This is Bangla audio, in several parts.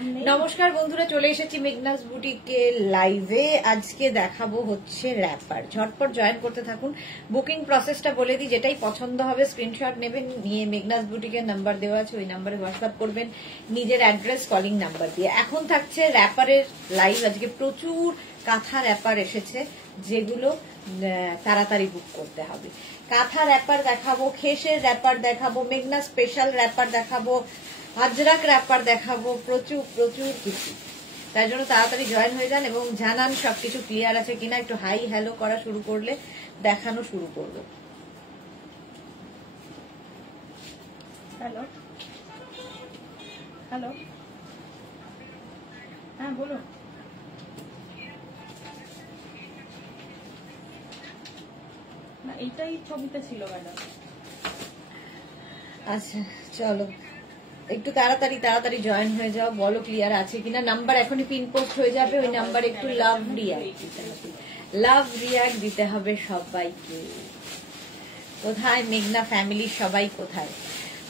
নমস্কার বন্ধুরা, চলে এসেছি মেঘনাস বুটিকে লাইভে। আজকে দেখাবো হচ্ছে র্যাপার। ঝটপট জয়েন করতে থাকুন। বুকিং প্রসেসটা বলে দিই, যেটাই পছন্দ হবে স্ক্রিনশট নেবেন, নিয়ে মেঘনাস বুটিকের নাম্বার দেওয়া আছে, ওই নাম্বারে হোয়াটসঅ্যাপ করবেন নিজের অ্যাড্রেস কলিং নাম্বার দিয়ে। এখন থাকছে র্যাপারের লাইভ। আজকে প্রচুর কাঁথা র্যাপার এসেছে, যেগুলো তাড়াতাড়ি বুক করতে হবে। কাঁথা র্যাপার দেখাবো, খেসের র্যাপার দেখাবো, মেঘনা স্পেশাল র্যাপার দেখাবো, আজরাক র্যাপার দেখাবো, প্রচুর প্রচুর কিছু। তার জন্য তাড়াতাড়ি জয়েন হয়ে যান এবং জানান সবকিছু ক্লিয়ার আছে কিনা। একটু হাই হ্যালো করা শুরু করলে দেখানো শুরু করবো। হ্যালো হ্যালো, হ্যাঁ বলুন। না, এইটাই ছবিতে ছিল ম্যাডাম। আচ্ছা চলো, একটু তাড়াতাড়ি তাড়াতাড়ি জয়েন হয়ে যাও, বলো ক্লিয়ার আছে কিনা। নাম্বার এখনই পিন পোস্ট হয়ে যাবে, ওই নাম্বারে একটু লাভ রিয়াক্ট দিতে হবে, লাভ রিয়াক্ট দিতে হবে সবাইকে। কোথায় মেঘনা ফ্যামিলির সবাই কোথায়?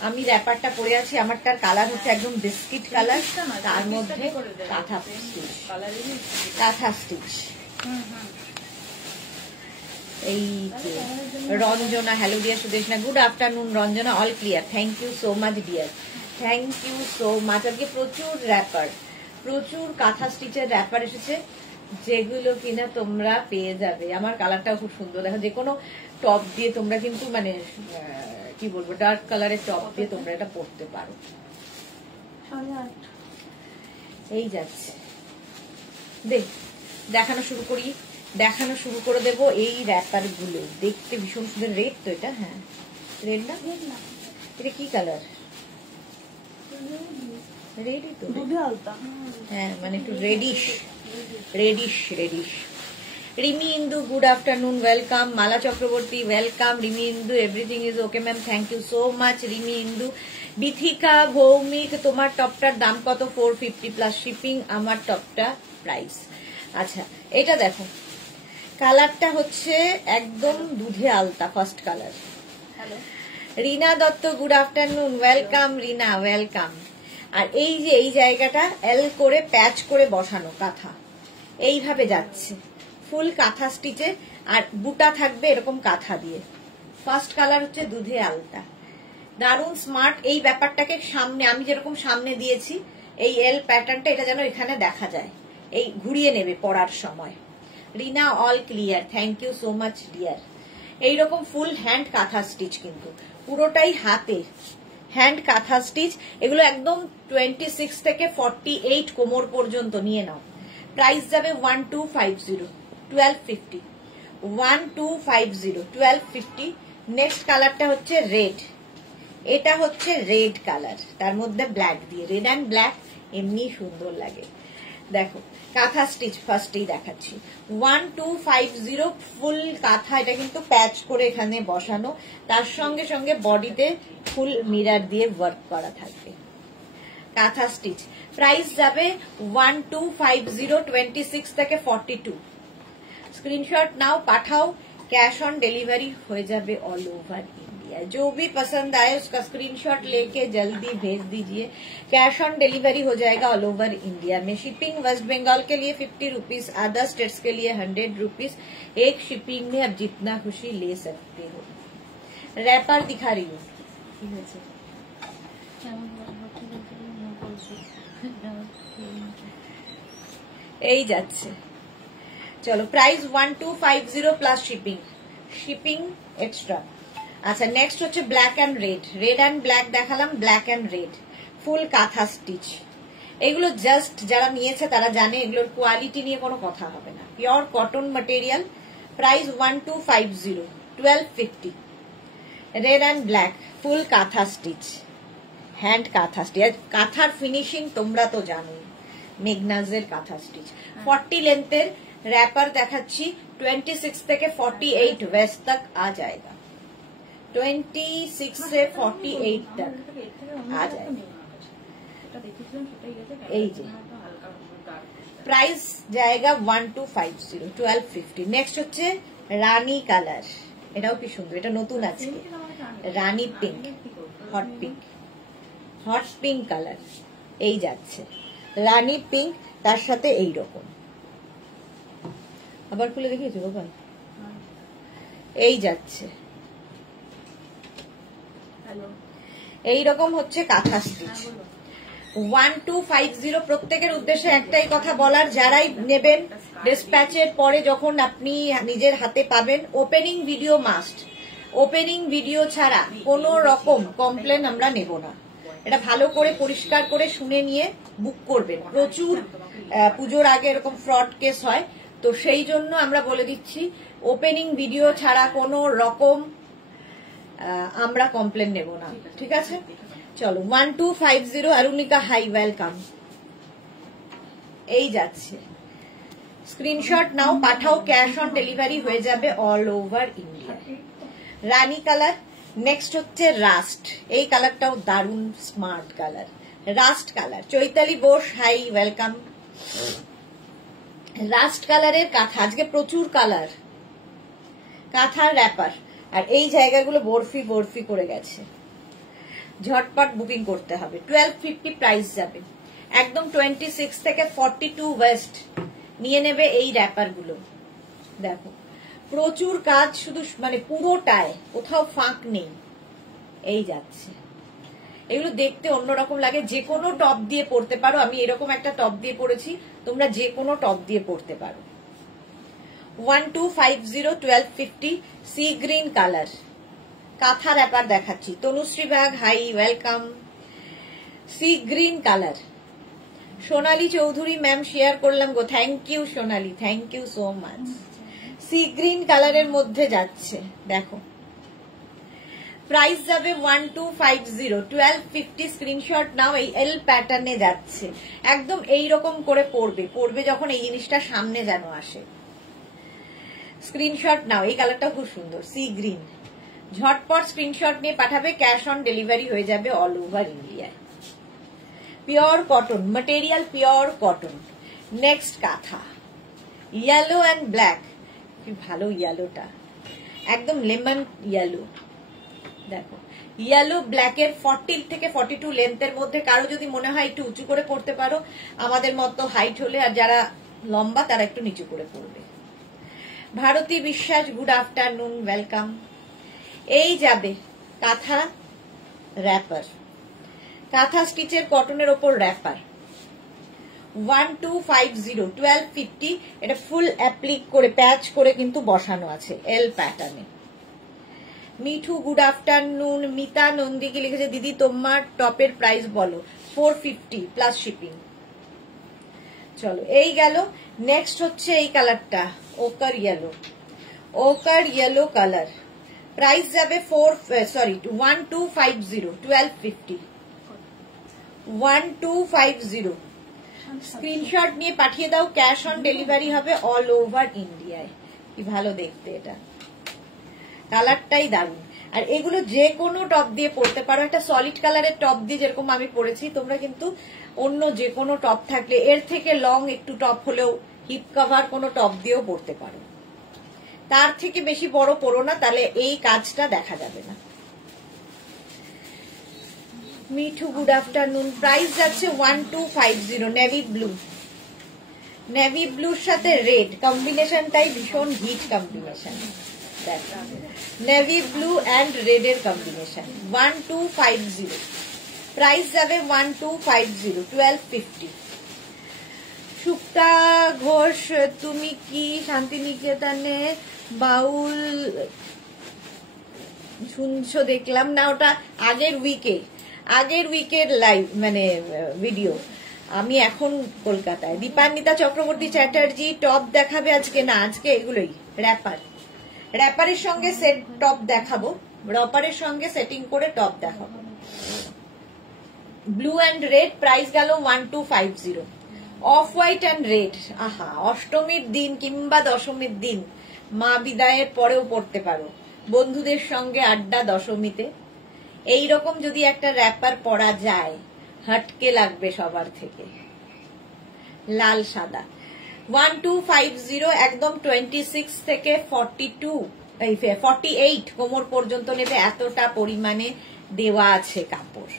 আমি র্যাপারটা পরে আছি, আমারটার কালার হচ্ছে একদম বিস্কিট কালার, তার মধ্যে কাঁথা স্টিচ, কাঁথা স্টিচ। এই যে Ranjana, hello dear Sudeshna, good afternoon Ranjana, all clear, thank you so much dear, thank you so much. আজকে প্রচুর র্যাপার, প্রচুর কাঁথা স্টিচের র্যাপার এসেছে, যেগুলো কিনা তোমরা পেয়ে যাবে। আমার কালারটাও খুব সুন্দর, দেখো যে কোনো টপ দিয়ে তোমরা কিন্তু মানে কি বলবো, ডার্ক কালারের টপ দিয়ে তোমরা এটা পরতে পারো। এই যাচ্ছে, দেখানো শুরু করি, দেখানো শুরু করে দেবো। এই র্যাপার গুলো দেখতে ভীষণ সুন্দর। রেড তো এটা, হ্যাঁ রেড না, এটা কি কালার? রেডই তো, হ্যাঁ মানে একটু reddish reddish reddish. Rimi Indu, good afternoon, welcome. Mala Chakraborty, welcome. Rimi Indu, everything is okay ma'am, thank you so much Rimi Indu. Bithika Bhowmik, তোমার টপটার দাম কত? 450 প্লাস শিপিং। আমার টপটা প্রাইস। আচ্ছা এটা দেখো, কালারটা হচ্ছে একদম দুধে আলতা, ফার্স্ট কালার। রিনা দত্ত, গুড আফটারনুন, ওয়েলকাম রিনা, ওয়েলকাম। আর এই যে এই জায়গাটা এল করে প্যাচ করে বসানো কাঁথা, এইভাবে যাচ্ছে ফুল কাঁথা স্টিচে, আর বুটা থাকবে এরকম কাঁথা দিয়ে। ফার্স্ট কালার হচ্ছে দুধে আলতা, দারুণ স্মার্ট। এই ব্যাপারটাকে সামনে, আমি যেরকম সামনে দিয়েছি এই এল প্যাটার্নটা, এটা যেন এখানে দেখা যায়, এই ঘুরিয়ে নেবে পরার সময়। Rina all clear, thank you so much dear. এইরকম ফুল হ্যান্ড কাঁথা স্টিচ, কিন্তু পুরোটাই হাতে হ্যান্ড কাঁথা স্টিচ। এগুলো একদম 26 থেকে 48 কোমর পর্যন্ত নিয়ে নাও। প্রাইস যাবে 1250, 1250, 1250, 1250। নেক্সট কালারটা হচ্ছে রেড, এটা হচ্ছে রেড কালার, তার মধ্যে ব্ল্যাক দিয়ে, রেড অ্যান্ড ব্ল্যাক এমনি সুন্দর লাগে। দেখো কাঁথা স্টিচ ফার্স্টেই দেখাচ্ছি, 1250 ফুল কাঁথা। এটা কিন্তু প্যাচ করে এখানে বসানো, তার সঙ্গে সঙ্গে বডিতে ফুল মিরার দিয়ে ওয়ার্ক করা থাকবে। কাঁথা স্টিচ প্রাইস যাবে 1250, 26 থেকে 42। স্ক্রিনশট নাও, পাঠাও, कैश ऑन डिलीवरी हो जाए ऑल ओवर इंडिया। जो भी पसंद आए उसका स्क्रीनशॉट लेके जल्दी भेज दीजिए, कैश ऑन डिलीवरी हो जाएगा ऑल ओवर इंडिया में। शिपिंग वेस्ट बंगाल के लिए 50 रुपीज, अदर स्टेट्स के लिए 100 रुपीज। एक शिपिंग में अब जितना खुशी ले सकते हो। रैपर दिखा रही हूँ, এই যাচ্ছে। চলো price 1250 plus shipping, shipping extra. আচ্ছা নেক্সট হচ্ছে black and red, red and black দেখালাম, ব্ল্যাক অ্যান্ড রেড ফুল কাঁথা স্টিচ। এগুলো জাস্ট যারা নিয়েছে তারা জানে, এগুলোর কোয়ালিটি নিয়ে কোনো কথা হবে না, pure cotton material. Price 1250, 1250। Red and black ফুল কাঁথা স্টিচ, হ্যান্ড কাঁথা স্টিচ। কাঁথার ফিনিশিং তোমরা তো জানোই, মেঘনাজের কাঁথা স্টিচ। 40 लेंथের रैपर দেখাচ্ছি, 26 থেকে 48 वेस्ट तक आ जाएगा, 26 से 48 तक आ जाएगा। এই যে প্রাইস जाएगा 1250, 1250। নেক্সট হচ্ছে রানী কালার, এটাও কি সুন্দর, এটা নতুন আজকে, rani pink, hot pink, hot pink colour. এই যাচ্ছে রানী পিঙ্ক, তার সাথে এই রকম। আবার খুলে দেখিয়েছো গোপাল? এই যাচ্ছে, এই রকম হচ্ছে কাঁথা স্টিচ। 1250। প্রত্যেকের উদ্দেশ্যে একটাই কথা বলার, যারাই নেবেন ডিসপ্যাচের পরে যখন আপনি নিজের হাতে পাবেন, opening video must. Opening video ছাড়া কোনো রকম কমপ্লেন আমরা নেব না। এটা ভালো করে পরিষ্কার করে শুনে নিয়ে বুক করবেন। প্রচুর পুজোর আগে এরকম ফ্রড কেস হয়, তো সেই জন্য আমরা বলে দিচ্ছি ওপেনিং ভিডিও ছাড়া কোনো রকম আমরা কমপ্লেন নেব না, ঠিক আছে? চলো 1250। Arunika hi, welcome. এই যাচ্ছে, স্ক্রিনশট নাও, পাঠাও, ক্যাশ অন ডেলিভারি হয়ে যাবে all over India. Rani colour. Next হচ্ছে রাস্ট। এই কালারটাও দারুণ smart colour, rust colour. Chaitali Bose, hi, welcome. Rust কালারের কাঁথা, আজকে প্রচুর কালার। কাঁথার র্যাপার, আর এই জায়গাগুলো বরফি বরফি করে গেছে, ঝটপট বুকিং করতে হবে। 1250 প্রাইস যাবে। একদম 26 থেকে 42 ওয়েস্ট নিয়ে নেবে এই র্যাপার গুলো। দেখো প্রচুর কাজ, শুধু মানে পুরোটায়, কোথাও ফাঁক নেই। এই যাচ্ছে, এগুলো দেখতে অন্যরকম লাগে। যে কোনো টপ দিয়ে পরতে পারো। আমি এরকম একটা টপ দিয়ে পরেছি, তোমরা যে কোনো টপ দিয়ে পরতে পারো। 1250, 1250। Sea green colour, kantha wrapper দেখাচ্ছি। Tanushree Bag, hi, welcome. Sea green colour. Sonali Chowdhury ma'am share করলাম গো, thank you Sonali, thank you so much. Sea green কালারের মধ্যে যাচ্ছে, দেখো প্রাইস যাবে 1250, 1250। স্ক্রিনশট নাও। এই এল প্যাটার্নে যাচ্ছে, একদম এইরকম করে পড়বে যখন এই জিনিসটা সামনে যেন আসে। স্ক্রিনশট নাও। এই কালারটা খুব সুন্দর, সি গ্রিন। ঝটপট স্ক্রিনশট নিয়ে পাঠাবে, ক্যাশ অন ডেলিভারি হয়ে যাবে অল ওভার ইন্ডিয়ায়। Pure cotton material, pure cotton. Next কাঁথা, ইয়েলো অ্যান্ড ব্ল্যাক। কি ভালো ইয়েলোটা, একদম লেমন ইয়েলো। দেখো ইয়েলো ব্ল্যাকের 40 থেকে 42 লেন্থের মধ্যে। কারো যদি মনে হয় একটু উঁচু করে পড়তে পারো, আমাদের মতো হাইট হলে, আর যারা লম্বা তারা একটু নিচু করে পড়বে। ভারতী বিশ্বাস, গুড আফটারনুন, ওয়েলকাম। এই যাবে কাঁথা র্যাপার, কাঁথা স্টিচের কটনের ওপর র্যাপার। 1250, 1250। এটা ফুল অ্যাপ্লিক করে প্যাচ করে কিন্তু বসানো আছে এল প্যাটার্নে। Mithu, good afternoon. মিতা নন্দীকে লিখেছে, দিদি তোমার টপের প্রাইস বলো। 450 প্লাস শিপিং। চলো এই গেল। নেক্সট হচ্ছে এই কালারটা, ওকার ইয়েলো, ওকার ইয়েলো কালার। প্রাইস যাবে 1250, 1250, 1250। স্ক্রিনশট নিয়ে পাঠিয়ে দাও, ক্যাশ অন ডেলিভারি হবে অল ওভার ইন্ডিয়ায়। কি ভালো দেখতে, এটা কালারটাই দারুণ। আর এগুলো যে কোনো টপ দিয়ে পরতে পারো। একটা সলিড কালারের টপ দিয়ে যেরকম আমি পরেছি, তোমরা কিন্তু অন্য যে কোনো টপ থাকলে, এর থেকে লং একটু টপ হলেও, হিপ কভার কোনো টপ দিয়েও পরতে পারো। তার থেকে বেশি বড় পরো না, তাহলে এই কাজটা দেখা যাবে না। Mithu, good afternoon. প্রাইস যাচ্ছে 1250। নেভি ব্লু, নেভি ব্লুর সাথে রেড কম্বিনেশনটাই ভীষণ hit combination. Navy blue and red এর কম্বিনেশন। 1250। প্রাইস যাবে 1250, 1250। সুপ্তা ঘোষ, তুমি কি শান্তিনিকেতনে বাউল শুনছো দেখলাম না? ওটা আগের উইকের লাইভ মানে ভিডিও। আমি এখন কলকাতায়। দীপান্বিতা চক্রবর্তী চ্যাটার্জি, টপ দেখাবে আজকে? না, আজকে এগুলোই র্যাপারের সঙ্গে সেট টপ দেখাবো, র্যাপারের সঙ্গে সেটিং করে টপ দেখাবো। ব্লু অ্যান্ড রেড, প্রাইস গেল 1250। অফ হোয়াইট অ্যান্ড রেড, আহা, অষ্টমীর দিন কিংবা দশমীর দিন, মা বিদায়ের পরেও পড়তে পারো, বন্ধুদের সঙ্গে আড্ডা দশমীতে। এইরকম যদি একটা র্যাপার পরা যায়, হটকে লাগবে সবার থেকে। লাল সাদা। 1250, একদম 26 থেকে 48 কোমর পর্যন্ত নেবে, এতটা পরিমাণে দেওয়া আছে কাপড়।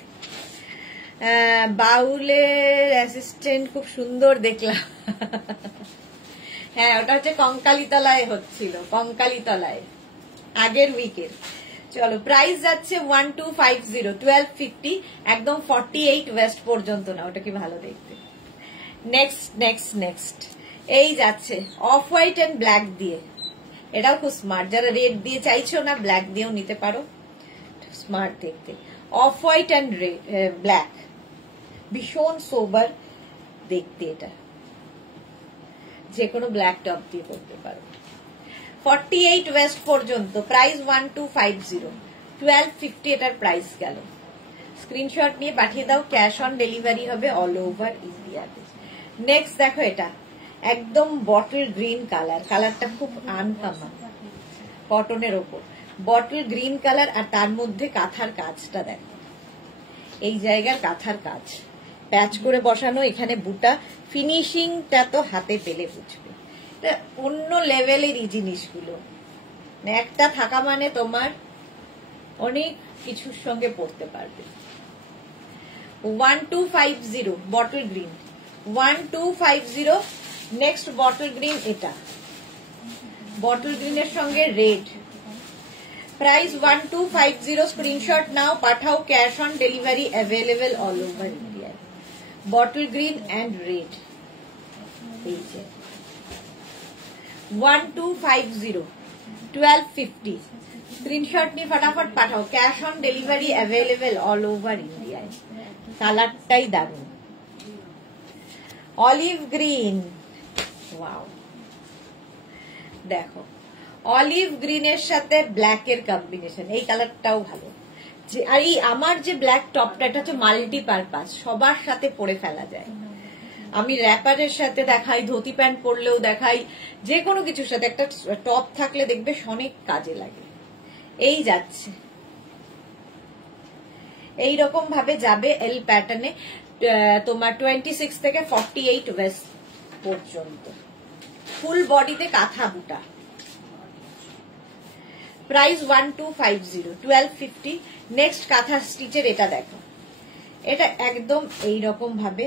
বাউলের অ্যাসিস্ট্যান্ট খুব সুন্দর দেখলাম। হ্যাঁ, ওটা হচ্ছে কঙ্কালীতলায় হচ্ছিল, কঙ্কালীতলায় আগের উইকের। চলো, প্রাইস যাচ্ছে 1250, 1250, একদম 48 ওয়েস্ট পর্যন্ত না। ওটা কি ভালো দেখতে। নেক্সট নেক্সট নেক্সট এই যাচ্ছে অফ হোয়াইট এন্ড ব্ল্যাক দিয়ে। এটাও খুব স্মার্ট, যারা রেড দিয়ে চাইছো না ব্ল্যাক দিয়েও নিতে পারো, স্মার্ট দেখতে। অফ হোয়াইট এন্ড ব্ল্যাক, ভীষণ সোবার দেখতে। এটা যে কোনো ব্ল্যাক টপ দিয়ে করতে পারো। 48 ওয়েস্ট পর্যন্ত, প্রাইস 1250, 1250 এটার প্রাইস গেল। স্ক্রিনশট নিয়ে পাঠিয়ে দাও, ক্যাশ অন ডেলিভারি হবে অল ওভার ইন্ডিয়াতে। নেক্সট দেখো, এটা একদম বটল গ্রিন কালার, কালারটা খুব আনকমন, কটনের ওপর বটল গ্রিন কালার, আর তার মধ্যে কাঁথার কাজটা দেখো, এই জায়গার কাঁথার কাজ প্যাচ করে বসানো, এখানে বুটা, ফিনিশিংটা তো হাতে পেলে বুঝবে। অন্য লেভেলের এই জিনিসগুলো একটা থাকা মানে তোমার অনেক কিছুর সঙ্গে পড়তে পারবে। 1250 bottle green, 1250। Next bottle green, এটা বটল গ্রিনের সঙ্গে রেড, প্রাইস 1250। স্ক্রিনশট নাও, পাঠাও, cash on delivery available all over India. Bottle green and red, এই যে 1250, 1250। স্ক্রিনশট নিয়ে ফটাফট পাঠাও, cash on delivery available all over ইন্ডিয়ায়। কালারটাই দারুণ, অলিভ গ্রিন, ওয়াও। দেখো, অলিভ গ্রিনের সাথে ব্ল্যাক এর কম্বিনেশন, এই কালারটাও ভালো। আর এই আমার যে ব্ল্যাক টপটা, এটা হচ্ছে মাল্টিপারপাস, সবার সাথে পরে ফেলা যায়। আমি র্যাপারের সাথে দেখাই, ধুতি প্যান্ট পরলেও দেখাই, যে কোনো কিছুর সাথে একটা টপ থাকলে দেখবে অনেক কাজে লাগে। এই যাচ্ছে, এই রকম ভাবে যাবে এল প্যাটার্নে, তোমার 26 থেকে 48 ওয়েস্ট পর্যন্ত, ফুল বডিতে কাঁথা বুটা। প্রাইস 1250, 1250। নেক্সট কাঁথা স্টিচের এটা দেখো, এটা একদম এইরকম ভাবে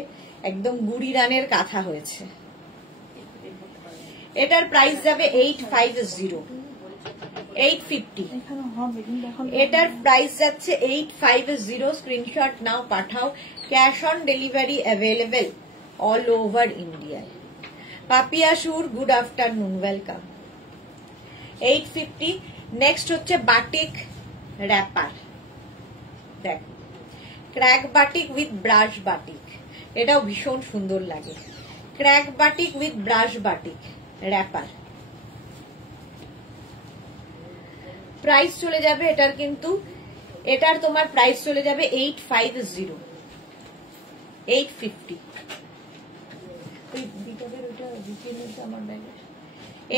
একদম গুড়ি রানের কাঁথা হয়েছে। এটার প্রাইস যাবে 850, 850। এটার প্রাইস যাচ্ছে 850। স্ক্রিনশট নাও, পাঠাও, cash on delivery available all over ইন্ডিয়ায়। Papiya Sur, good afternoon, welcome. 850। Next হচ্ছে বাটিক র্যাপার, দেখো, crack batik with brush batik, এটাও ভীষণ সুন্দর লাগে। Crack batik with brush batik wrapper, price চলে যাবে এটার, কিন্তু এটার তোমার প্রাইস চলে যাবে 850, 850।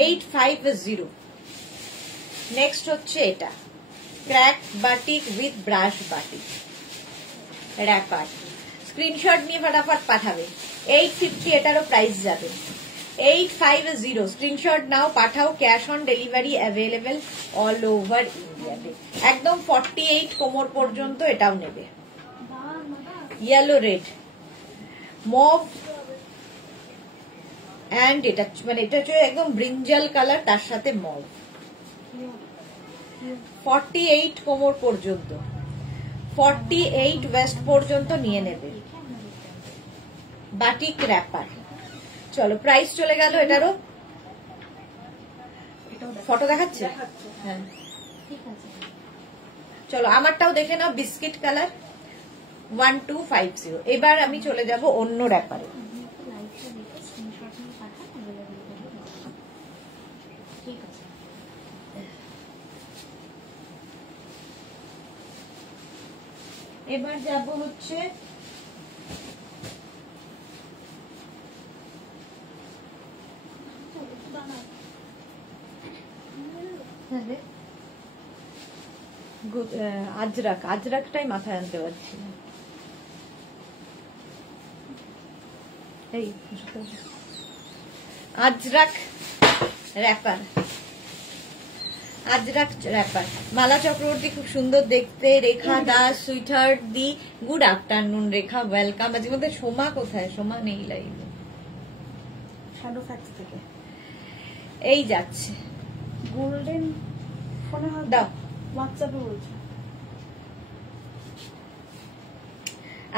850। নেক্সট হচ্ছে এটা crack batik with brush batik wrapper. Screenshot নিয়ে ফটাফট পাঠাবে। 850 এটারও প্রাইস যাবে 850। স্ক্রিনশট নাও, পাঠাও, cash on delivery available all over ইন্ডিয়াতে। একদম 48 কোমর পর্যন্ত এটাও নেবে। ইয়েলো রেড, মভ অ্যান্ড এটা মানে এটা হচ্ছে একদম ব্রিঞ্জাল কালার, তার সাথে মভ। 48 কোমর পর্যন্ত, 48 ওয়েস্ট পর্যন্ত নিয়ে নেবে। Batik wrapper. চলো, প্রাইস চলে গেল এটারও। ফটো দেখাচ্ছে? হ্যাঁ, চলো আমারটাও দেখে নাও, বিস্কিট কালার 1250। এবার আমি চলে যাব অন্য র্যাপারে। এবার যাব হচ্ছে আজরাক, আজরাকটাই মাথায় আনতে পারছি না। এই আজরাক র্যাপার, আজরাক র্যাপার। মালা চক্রবর্তী খুব সুন্দর দেখতে। রেখা দাস সুইটহার্ট দি গুড আফটারনুন রেখা, ওয়েলকাম। আজকের মধ্যে সোমা কোথায়? সোমা নেই লাইভে, শ্যাডো ফ্যাক্স থেকে। এই যাচ্ছে গোল্ডেন ফোনে হয় দাও। হোয়াটসঅ্যাপে বলছে।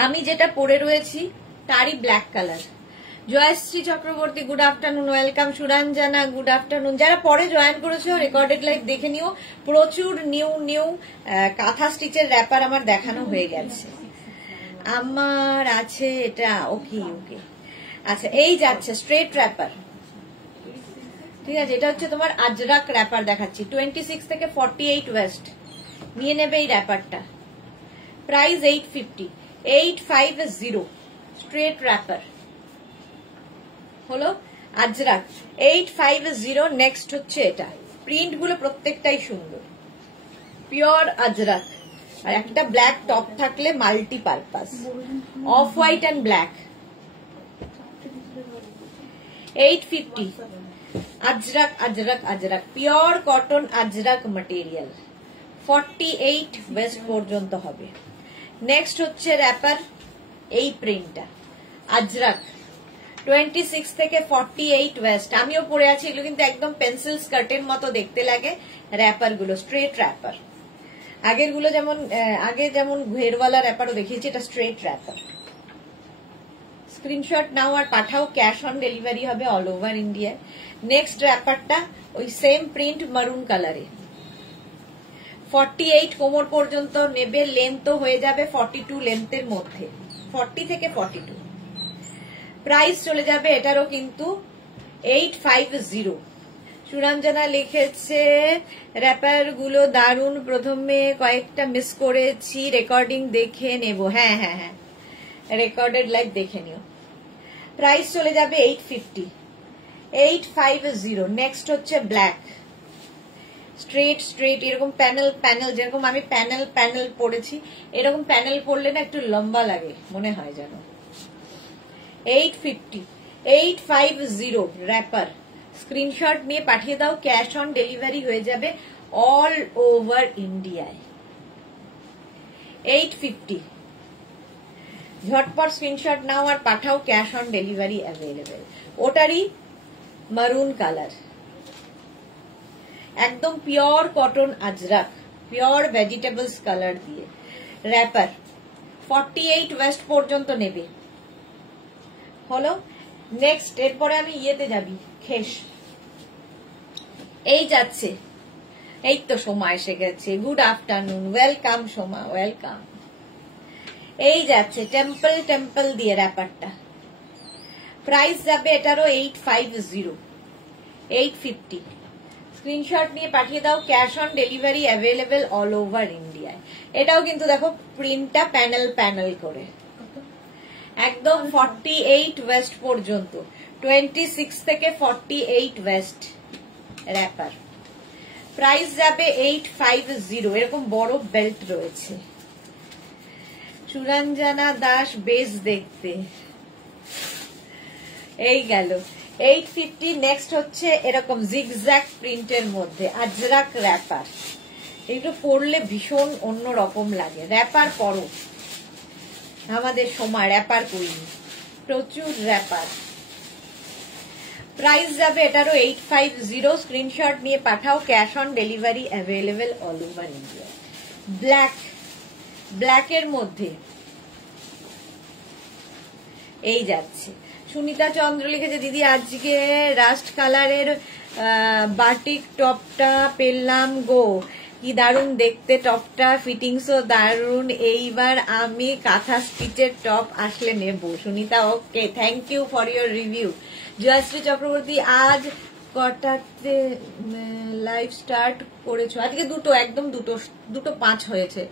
আমি যেটা পরে রয়েছি তারই black colour. Joyshree Chakraborty good afternoon, welcome. Suranjana good afternoon. যারা পরে জয়েন করেছো রেকর্ডেড লাইভ দেখে নিও, প্রচুর নিউ কাঁথা স্টিচের র্যাপার আমার দেখানো হয়ে গেছে। আমার আছে এটা, ওকে ওকে। আচ্ছা এই যাচ্ছে স্ট্রেট র্যাপার, ঠিক আছে। এটা হচ্ছে তোমার আজরাক র্যাপার দেখাচ্ছি, 26 থেকে 48 ওয়েস্ট নিয়ে নেবে এই র্যাপারটা। প্রাইস 850, 850 স্ট্রেট র্যাপার হলো আজরাক 850। নেক্সট হচ্ছে এটা, প্রিন্ট গুলো প্রত্যেকটাই সুন্দর, পিওর আজরাক। আর একটা ব্ল্যাক টপ থাকলে multipurpose, off white and black. 850 Ajrak Ajrak Ajrak, pure cotton Ajrak material, 48 waist পর্যন্ত হবে। নেক্সট হচ্ছে র্যাপার, এই প্রিন্টটা আজরাক 26 থেকে 48 ওয়েস্ট। আমিও পরে আছি, এগুলো কিন্তু একদম পেন্সিল স্কার্টের মতো দেখতে লাগে র্যাপার গুলো, স্ট্রেট র্যাপার। আগের গুলো যেমন আগে যেমন ঘেরওয়ালা র্যাপারও দেখিয়েছি, এটা স্ট্রেট র্যাপার। স্ক্রিনশট নাও আর পাঠাও, ক্যাশ অন ডেলিভারি হবে অল ওভার ইন্ডিয়ায়। নেক্সট র্যাপারটা ওই সেম প্রিন্ট মারুন কালারে, 48 কোমর পর্যন্ত নেবে, লেন্থ হয়ে যাবে 42 লেন্থের মধ্যে, 40 থেকে 42। প্রাইস চলে যাবে এটারও কিন্তু 850। সুরঞ্জনা লিখেছে র্যাপার গুলো দারুণ, প্রথমে কয়েকটা মিস করেছি, রেকর্ডিং দেখে নেব। হ্যাঁ হ্যাঁ হ্যাঁ, রেকর্ডেড লাইভ দেখে নিও। প্রাইস চলে যাবে 850, 850। নেক্সট হচ্ছে ব্ল্যাক স্ট্রেট স্ট্রেট, এরকম প্যানেল প্যানেল, যেরকম আমি প্যানেল প্যানেল পড়েছি, এরকম প্যানেল পড়লে না একটু লম্বা লাগে মনে হয় যেন। 850, 850 র্যাপার। স্ক্রিনশট নিয়ে পাঠিয়ে দাও, ক্যাশ অন ডেলিভারি হয়ে যাবে অল ওভার ইন্ডিয়ায়। 850 ঝটপট স্ক্রিনশট নাও আর পাঠাও, ক্যাশ অন ডেলিভারি অ্যাভেলেবেল। ওটারই মারুন কালার, একদম pure cotton ajrakh, pure vegetables colour দিয়ে র্যাপার, 48 ওয়েস্ট পর্যন্ত নেবে হলো। নেক্সট এরপরে আমি ইয়েতে যাবি, খেস। এই যাচ্ছে, এই তো সোমা এসে গেছে, good afternoon, welcome Soma, welcome. এই যাচ্ছে টেম্পল টেম্পল দিয়ে র্যাপারটা, প্রাইস যাবে এটারও 850, 850। স্ক্রিনশট নিয়ে পাঠিয়ে দাও, cash on delivery available all over ইন্ডিয়ায়। এটাও কিন্তু দেখো প্রিন্টটা প্যানেল প্যানেল করে, একদম 48 ওয়েস্ট পর্যন্ত, 26 থেকে 48 ওয়েস্ট র্যাপার। প্রাইস যাবে 850, এরকম বড় বেল্ট রয়েছে। সুরঞ্জনা দাস বেশ দেখতে, এই গেল 850। নেক্সট হচ্ছে এরকম জিগজ্যাগ প্রিন্টের মধ্যে আজরাক র্যাপার, এগুলো পরলে ভীষণ অন্যরকম লাগে। র্যাপার পরো, আমাদের সময় র্যাপার করিনি, প্রচুর র্যাপার। প্রাইস যাবে এটারও 850, স্ক্রিনশট নিয়ে পাঠাও, cash on delivery available all over India. Black, ব্ল্যাকের মধ্যে এই যাচ্ছে। সুনিতা চন্দ্র লিখেছে, দিদি আজকে রাস্ট কালারের বাটিক টপটা পেলাম গো, কি দারুণ দেখতে টপটা, ফিটিংসও দারুণ। এইবার আমি কাঁথা স্টিচের টপ আসলে নেব। Sunita okay, thank you for your review. Joyshree Chakraborty, আজ কটাতে লাইভ স্টার্ট করেছো? আজকে দুটো, একদম দুটো 5 হয়েছে।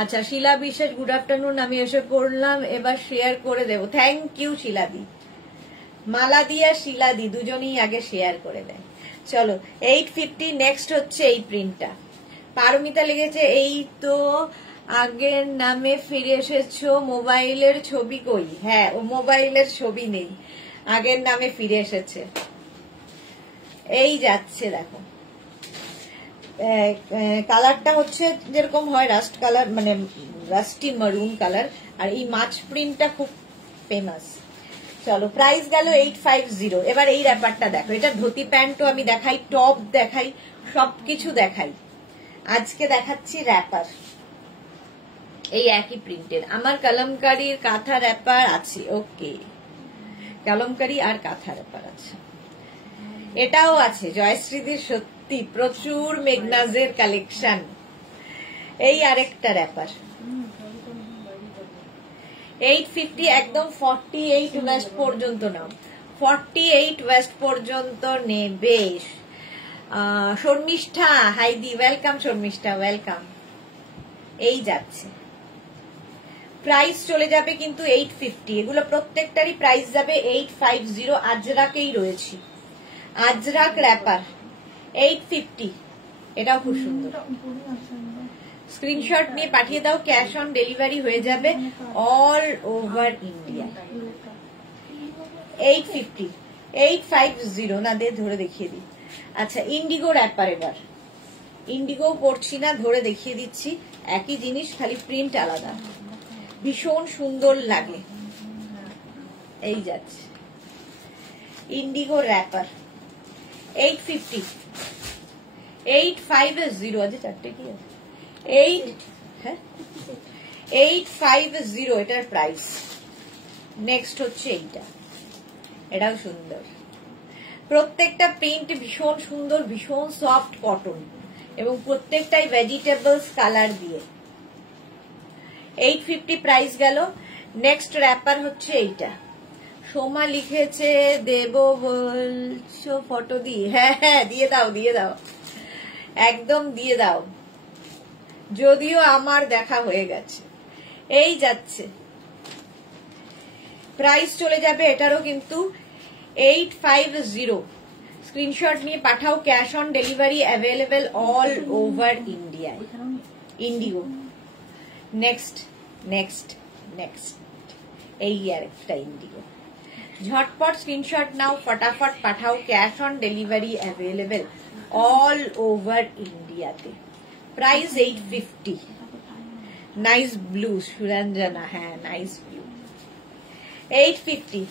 আচ্ছা, শিলা বিশ্বাস গুড আফটারনুন, আমি এসে পড়লাম, এবার শেয়ার করে দেবো। Thank you শিলাদি। মালা দিয়া শিলাদি দুজনেই আগে শেয়ার করে দেয়। চলো 850। নেক্সট হচ্ছে এই প্রিন্টটা, পারমিতা লেগেছে, এই তো আগের নামে ফিরে এসেছো, মোবাইলের ছবি কই? হ্যাঁ, ও মোবাইলের ছবি নেই, আগের নামে ফিরে এসেছে। এই যাচ্ছে দেখো কালারটা হচ্ছে যেরকম হয় রাস্ট কালার, মানে রাস্টি মারুন কালার, আর এই মাছ প্রিন্টটা খুব ফেমাস। চলো প্রাইস গেল 850। এবার এই র্যাপারটা দেখো, এটা ধুতি প্যান্টও আমি দেখাই, টপ দেখাই, সবকিছু দেখাই। আজকে দেখাচ্ছি র্যাপার, এই একই প্রিন্টের। আমার কলমকারীর কাঁথা র্যাপার আছে, ওকে, কলমকারী আর কাঁথা র্যাপার আছে। এটাও আছে জয়শ্রীদির, সত্যি প্রচুর মেঘনাজের কালেকশন। এই আরেকটা র্যাপার 850, একদম 48 ওয়েস্ট পর্যন্ত নাও, 48 ওয়েস্ট পর্যন্ত নেবে। শর্মিষ্ঠা হাইদি ওয়েলকাম, শর্মিষ্ঠা ওয়েলকাম। এই যাচ্ছে, প্রাইস চলে যাবে কিন্তু 850। এগুলো প্রত্যেকটারই প্রাইস যাবে 850। আজরাকেই রয়েছে, আজরাক র্যাপার 850, এটাও খুব সুন্দর। স্ক্রিনশট নিয়ে পাঠিয়ে দাও, ক্যাশ অন ডেলিভারি হয়ে যাবে অল ওভার ইন্ডিয়া। 850, 850 না, দে ধরে দেখিয়ে দিই। আচ্ছা ইন্ডিগো র্যাপার, এবার ইন্ডিগো পড়ছি না, ধরে দেখিয়ে দিচ্ছি, একই জিনিস খালি প্রিন্ট আলাদা, ভীষণ সুন্দর লাগে। এই যাচ্ছে ইন্ডিগো র্যাপার 850, 850 আছে, চারটে কি আছে, 850 এটার প্রাইস। নেক্সট হচ্ছে এইটা, এটাও সুন্দর, প্রত্যেকটা প্রিন্ট ভীষণ সুন্দর, ভীষণ সফট কটন, এবং প্রত্যেকটাই ভেজিটেবলস কালার দিয়ে। 850 প্রাইস গেল। নেক্সট র্যাপার হচ্ছে এইটা, সোমা লিখেছে দেব বলছো ফটো দিয়ে, হ্যাঁ হ্যাঁ দিয়ে দাও, দিয়ে দাও, একদম দিয়ে দাও, যদিও আমার দেখা হয়ে গেছে। এই যাচ্ছে, প্রাইস চলে যাবে এটারও কিন্তু 850। স্ক্রিনশট নিয়ে পাঠাও, cash on delivery available all over India. Indigo next, next next, এই আর একটা ইন্ডিগো। ঝটপট স্ক্রিনশট নাও, ফটাফট পাঠাও, cash on delivery available all over ইন্ডিয়াতে। প্রাইস 850। নাইস ব্লু সুরঞ্জনা, হ্যাঁ নাইস ব্লু, 850।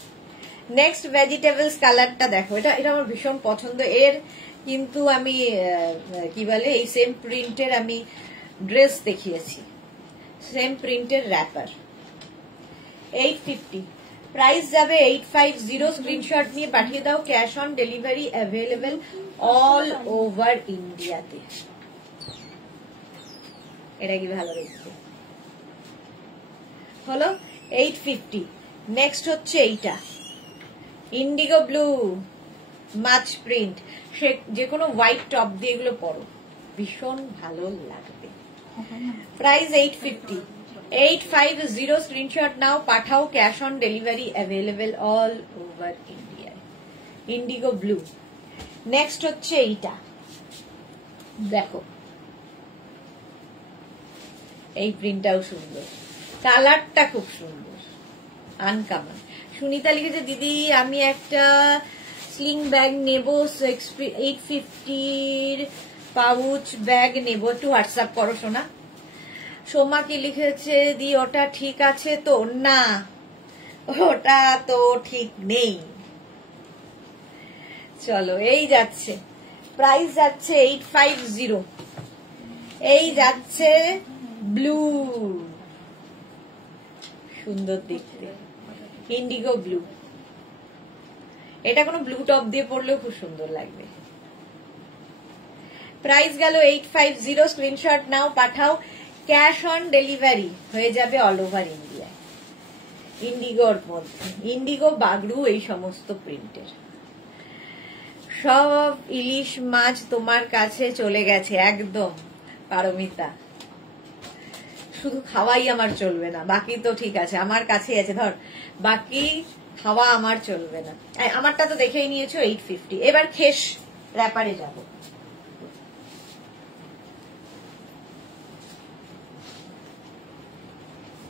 নেক্সট ভেজিটেবলস কালারটা দেখো, এটা এটা আমার ভীষণ পছন্দ। এর কিন্তু আমি কি বলে, এই সেম প্রিন্টের আমি ড্রেস দেখিয়েছি, সেম প্রিন্টের র্যাপার। 850 প্রাইস যাবে 850। স্ক্রিনশট নিয়ে পাঠিয়ে দাও, cash on delivery available all over ইন্ডিয়াতে। এটা কি ভালো দেখতে হলো, 850। নেক্সট হচ্ছে এইটা ইন্ডিগো ব্লু মাছ প্রিন্ট, সে যে কোনো হোয়াইট টপ দিয়ে এগুলো পরো, ভীষণ ভালো লাগবে। প্রাইস 850, 850। স্ক্রিনশট নাও, পাঠাও, cash on delivery available all over India. Indigo blue. Next হচ্ছে এইটা দেখো, এই প্রিন্টটাও সুন্দর, কালারটা খুব সুন্দর, আনকমন। সুনিতা লিখেছে দিদি আমি একটা স্লিং ব্যাগ নেব, 850 পাউচ ব্যাগ নেব, একটু হোয়াটসঅ্যাপ করো শোনা। সোমা কি লিখেছে দি ওটা ঠিক আছে তো? না, ওটা তো ঠিক নেই। চলো এই যাচ্ছে, প্রাইস যাচ্ছে 850। এই যাচ্ছে ব্লু, সুন্দর দেখতে, ইন্ডিগো ব্লু। এটা কোনো ব্লু টপ দিয়ে পরলেও খুব সুন্দর লাগবে। প্রাইস গেল 850। স্ক্রিনশট নাও, পাঠাও, ক্যাশ অন ডেলিভারি হয়ে যাবে অল ওভার ইন্ডিয়া। ইন্ডিগোর মধ্যে ইন্ডিগো, বাগরু, এই সমস্ত প্রিন্টের। সব ইলিশ মাছ তোমার কাছে চলে গেছে, একদম পারমিতা। শুধু খাওয়াই আমার চলবে না, বাকি তো ঠিক আছে, আমার কাছে আছে, ধর বাকি খাওয়া আমার চলবে না। আমারটা তো দেখেই নিয়েছো 850। এবার খেস র্যাপারে যাব।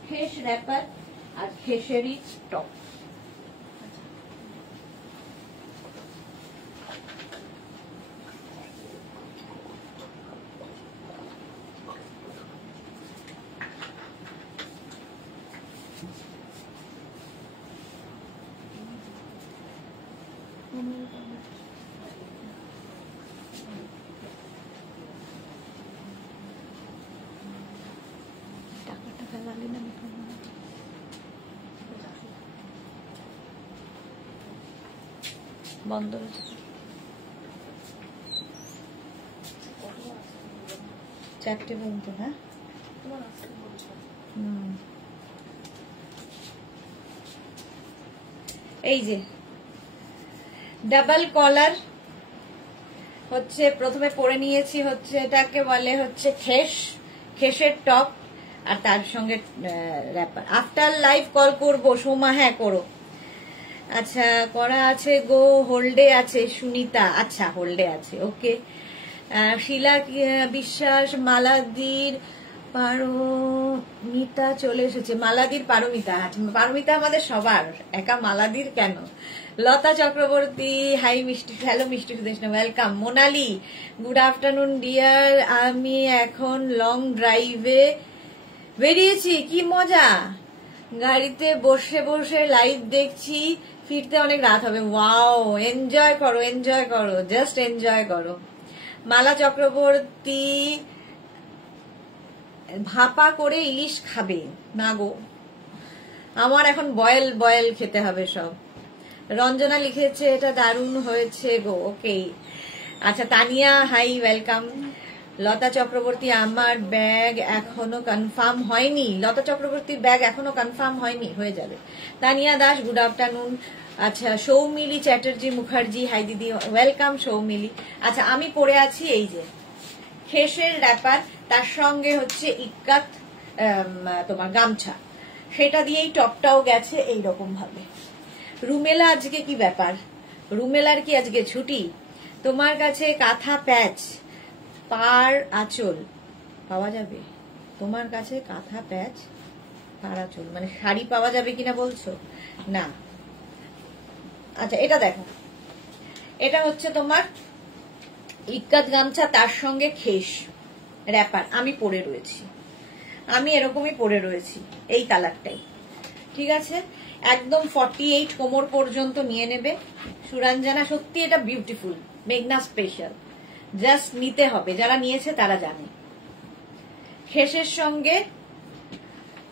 খেস র্যাপার আর খেসেরই টপ। টাকাটা ফেলালি না বন্ধ হয়েছে 4টে পর্যন্ত। হ্যাঁ এই যে ডাবল কলার হচ্ছে প্রথমে পরে নিয়েছি, হচ্ছে এটাকে বলে হচ্ছে খেসের টপ, আর তার সঙ্গে র্যাপার। আফটার লাইভ কল করবো সোমা? হ্যাঁ করো। আচ্ছা করা আছে গো, হোল্ডে আছে সুনিতা। আচ্ছা হোল্ডে আছে, ওকে। শিলা বিশ্বাস, মালাদির পারমিতা চলে এসেছে। মালাদির পারমিতা, পারমিতা আমাদের সবার, একা মালাদির কেন। Lata Chakraborty, hi Mishti, hello Mishti Sudeshna, welcome. Monali, good afternoon dear. আমি এখন লং ড্রাইভে বেরিয়েছি, কি মজা, গাড়িতে বসে বসে লাইভ দেখছি, ফিরতে অনেক রাত হবে। ওয়াও, এনজয় করো, এনজয় করো, জাস্ট এনজয় করো। মালা চক্রবর্তী, ভাপা করে ইলিশ খাবে না গো, আমার এখন বয়েল বয়েল খেতে হবে সব। রঞ্জনা লিখেছে এটা দারুণ হয়েছে গো, ওকে। আচ্ছা তানিয়া, হাই ওয়েলকাম। লতা চক্রবর্তী, আমার ব্যাগ এখনো কনফার্ম হয়নি। লতা চক্রবর্তীর ব্যাগ এখনো কনফার্ম হয়নি, হয়ে যাবে। Tania Das, good afternoon. আচ্ছা সৌমিলি চ্যাটার্জি মুখার্জি, হাই দিদি, ওয়েলকাম সৌমিলি। আচ্ছা আমি পরে আছি এই যে খেসের র্যাপার, তার সঙ্গে হচ্ছে ইক্কাত তোমার গামছা, সেটা দিয়েই টপটাও গেছে এইরকম ভাবে। রুমেলা আজকে কি ব্যাপার, রুমেলার কি আজকে ছুটি? তোমার কাছে কাঁথা প্যাচ পার আঁচল পাওয়া যাবে? তোমার কাছে কাঁথা প্যাচ পার আঁচল মানে শাড়ি পাওয়া যাবে কিনা বলছো? না। আচ্ছা এটা দেখো, এটা হচ্ছে তোমার ইক্কাত গামছা, তার সঙ্গে খেস র্যাপার। আমি পরে রয়েছি, আমি এরকমই পরে রয়েছি, এই কালারটাই, ঠিক আছে। একদম 48 কোমর পর্যন্ত নিয়ে নেবে। সুরঞ্জনা, সত্যি এটা বিউটিফুল, মেঘনা স্পেশাল, জাস্ট নিতে হবে, যারা নিয়েছে তারা জানে। খেসের সঙ্গে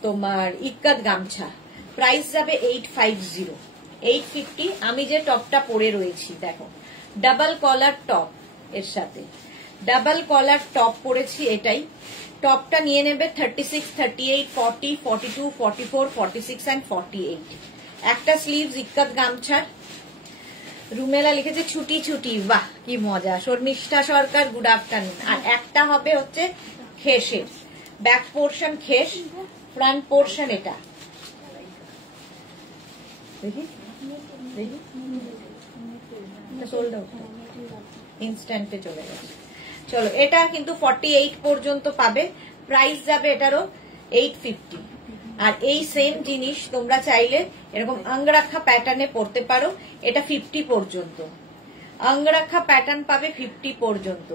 তোমার ইক্কাত গামছা, প্রাইস যাবে 850, 850। আমি যে টপটা পরে রয়েছি দেখো, ডাবল কলার টপ, এর সাথে ডাবল কলার টপ পরেছি, এটাই টপটা নিয়ে নেবে 36, 38, 40, 42, 44, 46 and 48। একটা স্লিভস ইক্কাত গামছার। রুমেলা লিখেছে ছুটি ছুটি, বাহ কি মজা। শর্মিষ্ঠা সরকার, গুড আফটারনুন। আর একটা হবে হচ্ছে খেসের, ব্যাক পোর্শন খেস, ফ্রন্ট পোর্শন এটা, দেখি দেখি, সোল্ড আউট, ইনস্ট্যান্টে চলে গেছে। চলো এটা কিন্তু 48 পর্যন্ত পাবে, প্রাইস যাবে এটারও 850। আর এই সেম জিনিস তোমরা চাইলে এরকম অঙ্গরাখা প্যাটার্নে পড়তে পারো, এটা 50 পর্যন্ত অঙ্গরাখা প্যাটার্ন পাবে, 50 পর্যন্ত।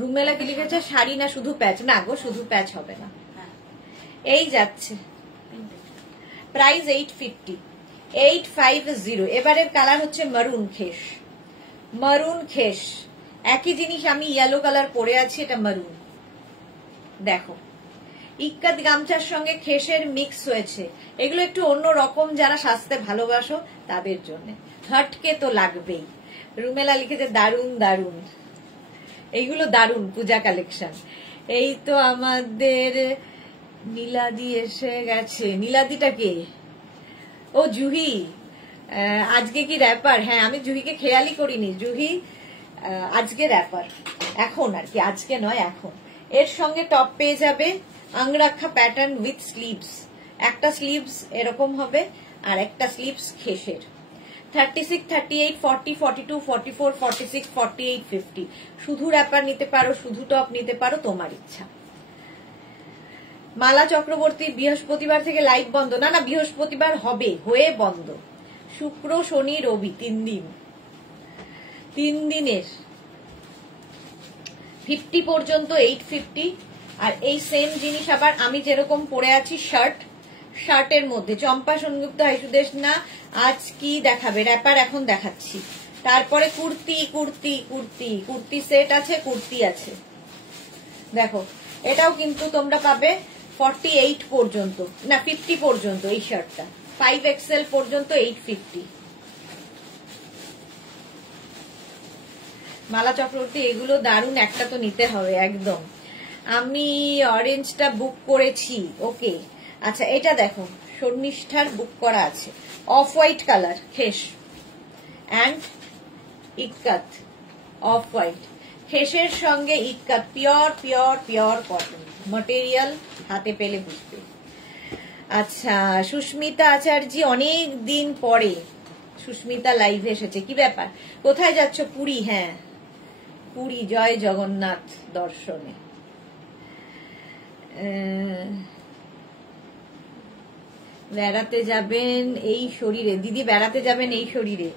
রুমেলা কি লিখেছে শাড়ি না শুধু প্যাচ? না গো, শুধু প্যাচ হবে না, এই যাচ্ছে। প্রাইস 850, 850। এবারের কালার হচ্ছে মারুন খেস, মারুন খেস, একই জিনিস আমি ইয়েলো কালার পরে আছি, এটা মারুন। দেখো ইক্কাত গামছার সঙ্গে খেসের মিক্স হয়েছে, এগুলো একটু অন্য রকম, যারা সাজতে ভালোবাসো তাদের জন্য হটকে তো লাগবেই। রুমেলা লিখেছে দারুন দারুন, এইগুলো দারুন পূজা কালেকশন। এই তো আমাদের নীলাদি এসে গেছে। নীলাদিটা কে? ও জুহি, আজকে কি র্যাপার? হ্যাঁ আমি জুহিকে খেয়ালই করিনি, জুহি আজকে র্যাপার, এখন আর কি, আজকে নয় এখন। এর সঙ্গে টপ পেয়ে যাবে অঙ্গরাখা প্যাটার্ন উইথ স্লিভস, একটা স্লিভস এরকম হবে আর একটা স্লিভস খেসের। 36, 38, 40, 42, 44, 46, 48, 50। শুধু র্যাপার নিতে পারো, শুধু টপ নিতে পারো, তোমার ইচ্ছা। মালা চক্রবর্তী, বৃহস্পতিবার থেকে লাইভ বন্ধ? না না, বৃহস্পতিবার হবে, হয়ে বন্ধ। শুক্র শনি রবি 3 দিন, 3 দিনের 50 পর্যন্ত 850। আর এই সেম জিনিস আবার আমি যেরকম পরে আছি শার্ট, শার্টের মধ্যে। চম্পা সেনগুপ্ত, হাই সুদেশনা, আজ কি দেখাবে? র্যাপার এখন দেখাচ্ছি। তারপরে কুর্তি কুর্তি কুর্তি কুর্তি সেট আছে, কুর্তি আছে। দেখো এটাও কিন্তু তোমরা পাবে 48 পর্যন্ত, না 50 পর্যন্ত। এই শার্টটা 5XL পর্যন্ত 850। মালা চক্রবর্তী এগুলো দারুণ, একটা তো নিতে হবে একদম। আমি অরেঞ্জটা বুক করেছি। ওকে, আচ্ছা এটা দেখো, শর্মিষ্ঠার বুক করা আছে, off white colour, khes and ikat, off white খেসের সঙ্গে ikat, pure pure pure cotton material, হাতে পেলে বুঝবে। আচ্ছা সুস্মিতা আচার্যি, অনেক দিন পরে সুস্মিতা লাইভ এসেছে, কি ব্যাপার? কোথায় যাচ্ছ? পুরী? হ্যাঁ পুরী, জয় জগন্নাথ দর্শনে। বেড়াতে যাবেন এই শরীরে? দিদি বেড়াতে যাবেন এই শরীরে?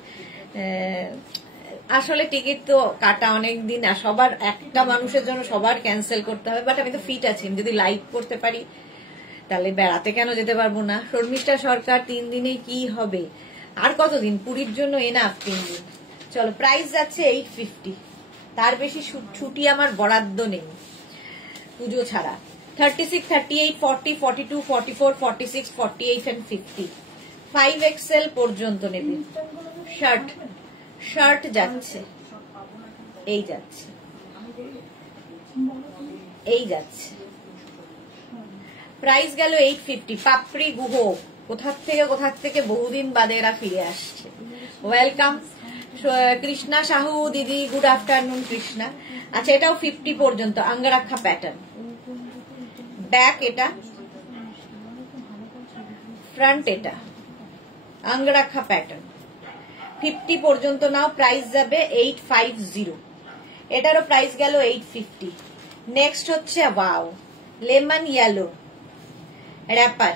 আসলে টিকিট তো কাটা অনেক দিন, আর সবার, একটা মানুষের জন্য সবার ক্যান্সেল করতে হবে। বাট আমি তো ফিট আছি, যদি লাইভ করতে পারি তাহলে বেড়াতে কেন যেতে পারবো না? শর্মিষ্ঠা সরকার, 3 দিনে কি হবে? আর কতদিন? পুরীর জন্য এনাফ 3 দিন। চলো, প্রাইস যাচ্ছে 850, তার বেশি ছুটি আমার বরাদ্দ নেই পুজো ছাড়া। 36, 38, 40, 42, 44, 46, 48 and 50, 5XL পর্যন্ত নেবে। শার্ট, শার্ট যাচ্ছে, এই যাচ্ছে, এই যাচ্ছে, প্রাইস গেল 850। পাপড়ি গুহ, কোথার থেকে বহুদিন বাদে এরা ফিরে আসছে। ওয়েলকাম কৃষ্ণা সাহু দিদি, গুড আফটারনুন কৃষ্ণা। আচ্ছা এটাও 50 পর্যন্ত, আঙ্গারাক্ষা প্যাটার্ন, ব্যাক এটা, ফ্রন্ট এটা, আঙ্গারাক্ষা প্যাটার্ন, 50 পর্যন্ত নাও। প্রাইস যাবে 850, এটারও প্রাইস গেল 850। নেক্সট হচ্ছে wow, lemon yellow wrapper.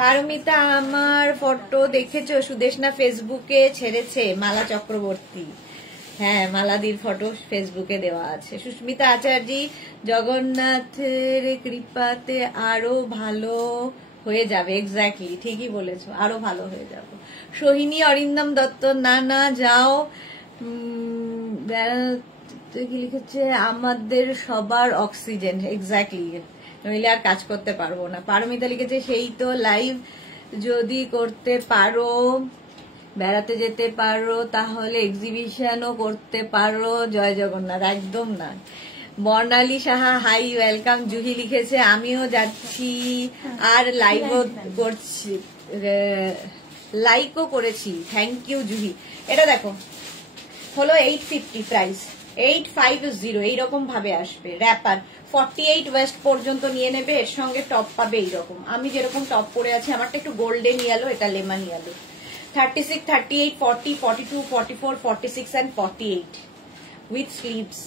Paramita আমার ফটো দেখেছো? সুদেশনা ফেসবুকে ছেড়েছে, মালা চক্রবর্তী। হ্যাঁ মালাদির ফটো ফেসবুকে দেওয়া আছে। সুস্মিতা আচার্যি, জগন্নাথের কৃপাতে আরো ভালো হয়ে যাবে। এক্স্যাক্টলি, ঠিকই বলেছো, আরো ভালো হয়ে যাবে। সোহিনী অরিন্দম দত্ত, না না যাও, কি লিখেছে? আমাদের সবার অক্সিজেন। এক্স্যাক্টলি, নইলে আর কাজ করতে পারবো না। পারমিতা লিখেছে, সেই তো লাইভ যদি করতে পারো, বেড়াতে যেতে পারো, তাহলে এক্সিবিশনও করতে পারো। জয় জগন্নাথ। একদম না। Barnali Saha, hi welcome. জুহি লিখেছে, আমিও যাচ্ছি আর লাইভও করছি, লাইকও করেছি। Thank you Juhi. এটা দেখো হলো 850 প্রাইস, 850 এইরকম ভাবে আসবে। র্যাপার 48 ওয়েস্ট পর্যন্ত নিয়ে নেবে, এর সঙ্গে টপ পাবে এইরকম। আমি যেরকম টপ পরে আছি, আমারটা একটু গোল্ডেন ইয়েলো, এটা lemon yellow. 36, 38, 40, 42, 44, 46 and 48 with sleeves।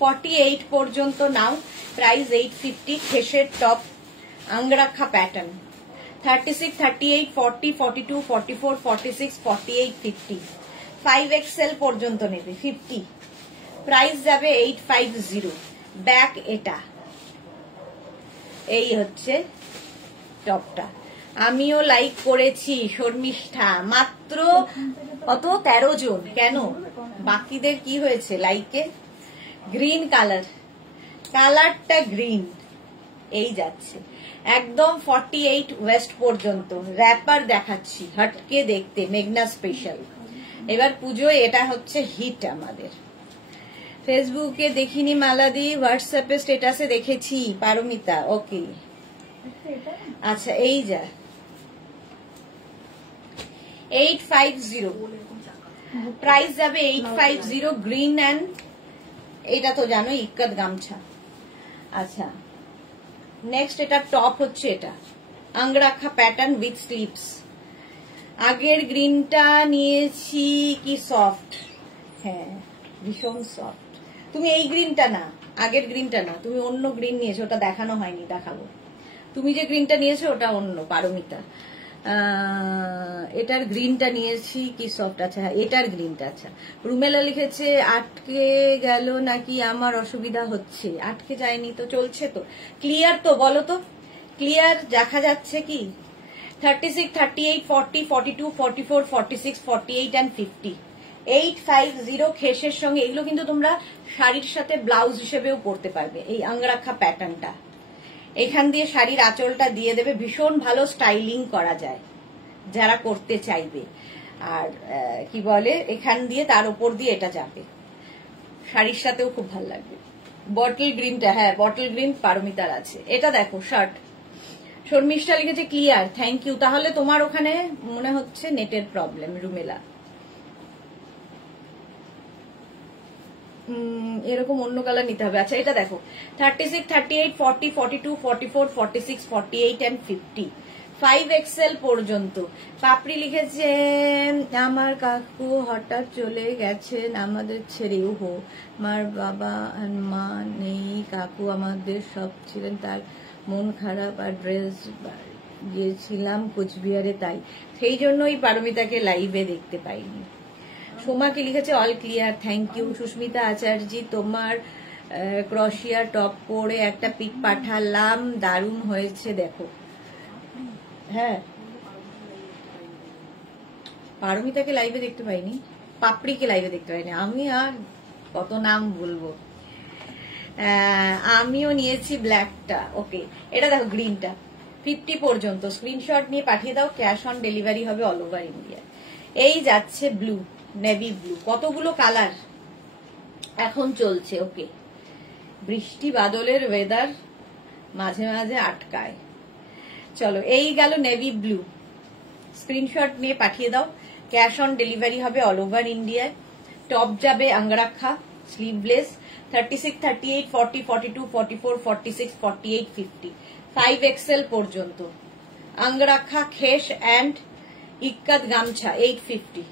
48 পর্যন্ত নাও, প্রাইস 850। খেসের টপ, আঙ্গরাক্ষা প্যাটার্ন। 36, 38, 40, 42, 44, 46, 48, 50, 5XL পর্যন্ত নেবে 50, প্রাইস যাবে 850। ব্যাক এটা, এই হচ্ছে টপটা। আমিও লাইক করেছি শর্মিষ্ঠা, মাত্র কত 13 জন। কেন বাকিদের কি হয়েছে লাইকে? গ্রিন কালার, কালারটা গ্রিন, এই যাচ্ছে একদম 48 ওয়েস্ট পর্যন্ত। র্যাপার দেখাচ্ছি হটকে দেখতে, মেঘনা স্পেশাল। এবার পুজোয় এটা হচ্ছে হিট আমাদের। ফেসবুকে দেখিনি মালাদি, হোয়াটসঅ্যাপে স্ট্যাটাসে দেখেছি। পারমিতা, ওকে আচ্ছা। এই যা 850, প্রাইস যাবে 850। গ্রিন অ্যান্ড এটা তো জানো ইক্কত গামছা। আচ্ছা নেক্সট এটা টপ হচ্ছে, এটা আঙ্গরাক্ষা প্যাটার্ন উইথ স্লিভস। আগের গ্রিনটা নিয়েছি, কি সফট, হ্যাঁ ভীষণ সফট। তুমি এই গ্রিনটা না, আগের গ্রিনটা না, তুমি অন্য গ্রিন নিয়েছো, ওটা দেখানো হয়নি, দেখাবো। তুমি যে গ্রিনটা নিয়েছো ওটা অন্য, পারমিতা। এটার গ্রিনটা নিয়েছি, কি সফট। আচ্ছা এটার গ্রিনটা। আচ্ছা রুমেলা লিখেছে, আটকে গেল নাকি আমার অসুবিধা হচ্ছে? আটকে যায়নি তো, চলছে তো, ক্লিয়ার তো, বলো তো ক্লিয়ার দেখা যাচ্ছে কি? 36, 38, 40, 42, 44, 46, 48 and 50, 850 খেসের সঙ্গে। এগুলো কিন্তু তোমরা শাড়ির সাথে ব্লাউজ হিসেবেও পরতে পারবে। এই আংরাখা প্যাটার্নটা এখান দিয়ে শাড়ির আঁচলটা দিয়ে দেবে, ভীষণ ভালো স্টাইলিং করা যায় যারা করতে চাইবে। আর কি বলে, এখান দিয়ে তার উপর দিয়ে এটা যাবে, শাড়ির সাথেও খুব ভালো লাগবে। বটল গ্রিনটা, হ্যাঁ বটল গ্রিন পারমিতার আছে। এটা দেখো শার্ট, শর্মিষ্ঠা লিখেছে ক্লিয়ার, থ্যাংক ইউ। তাহলে তোমার ওখানে মনে হচ্ছে নেটের প্রবলেম রুমেলা। এরকম অন্য কালার নিতে হবে। আচ্ছা এটা দেখো 36, 38, 40, 42, 44, 46, 48 and 50, 5XL পর্যন্ত। পাপড়ি লিখেছে আমার কাকু হঠাৎ চলে গেছেন আমাদের ছেড়ে। ওহো, আমার বাবা আর মা নেই, কাকু আমাদের সব ছিলেন, তার মন খারাপ আর ড্রেস গিয়েছিলাম কোচবিহারে, তাই সেই জন্যই পারমিতাকে লাইভে দেখতে পাইনি। সোমাকে লিখেছে all clear, thank you. Susmita Acharya তোমার ক্রশিয়া টপ পরে একটা পিক পাঠালাম, দারুণ হয়েছে দেখো। হ্যাঁ পারমিতাকে লাইভে দেখতে পাইনি, পাপড়িকে লাইভে দেখতে পাইনি, আমি আর কত নাম বলবো। আমিও নিয়েছি ব্ল্যাকটা। ওকে এটা দেখো গ্রিনটা 50 পর্যন্ত, স্ক্রিনশট নিয়ে পাঠিয়ে দাও, ক্যাশ অন ডেলিভারি হবে অল ওভার ইন্ডিয়া। এই যাচ্ছে ব্লু, নেভি ব্লু, কতগুলো কালার এখন চলছে। ওকে বৃষ্টি বাদলের ওয়েদার মাঝে মাঝে আটকায়। চলো এই গেল নেভি ব্লু, স্ক্রিনশট নিয়ে পাঠিয়ে দাও, ক্যাশ অন ডেলিভারি হবে অল ওভার ইন্ডিয়ায়। টপ যাবে আংরাখা স্লিভলেস, 36, 38, 40, 42, 44, 46, 48, 50, 5XL পর্যন্ত। আংরাখা খেস অ্যান্ড ইক্কাত গামছা 850,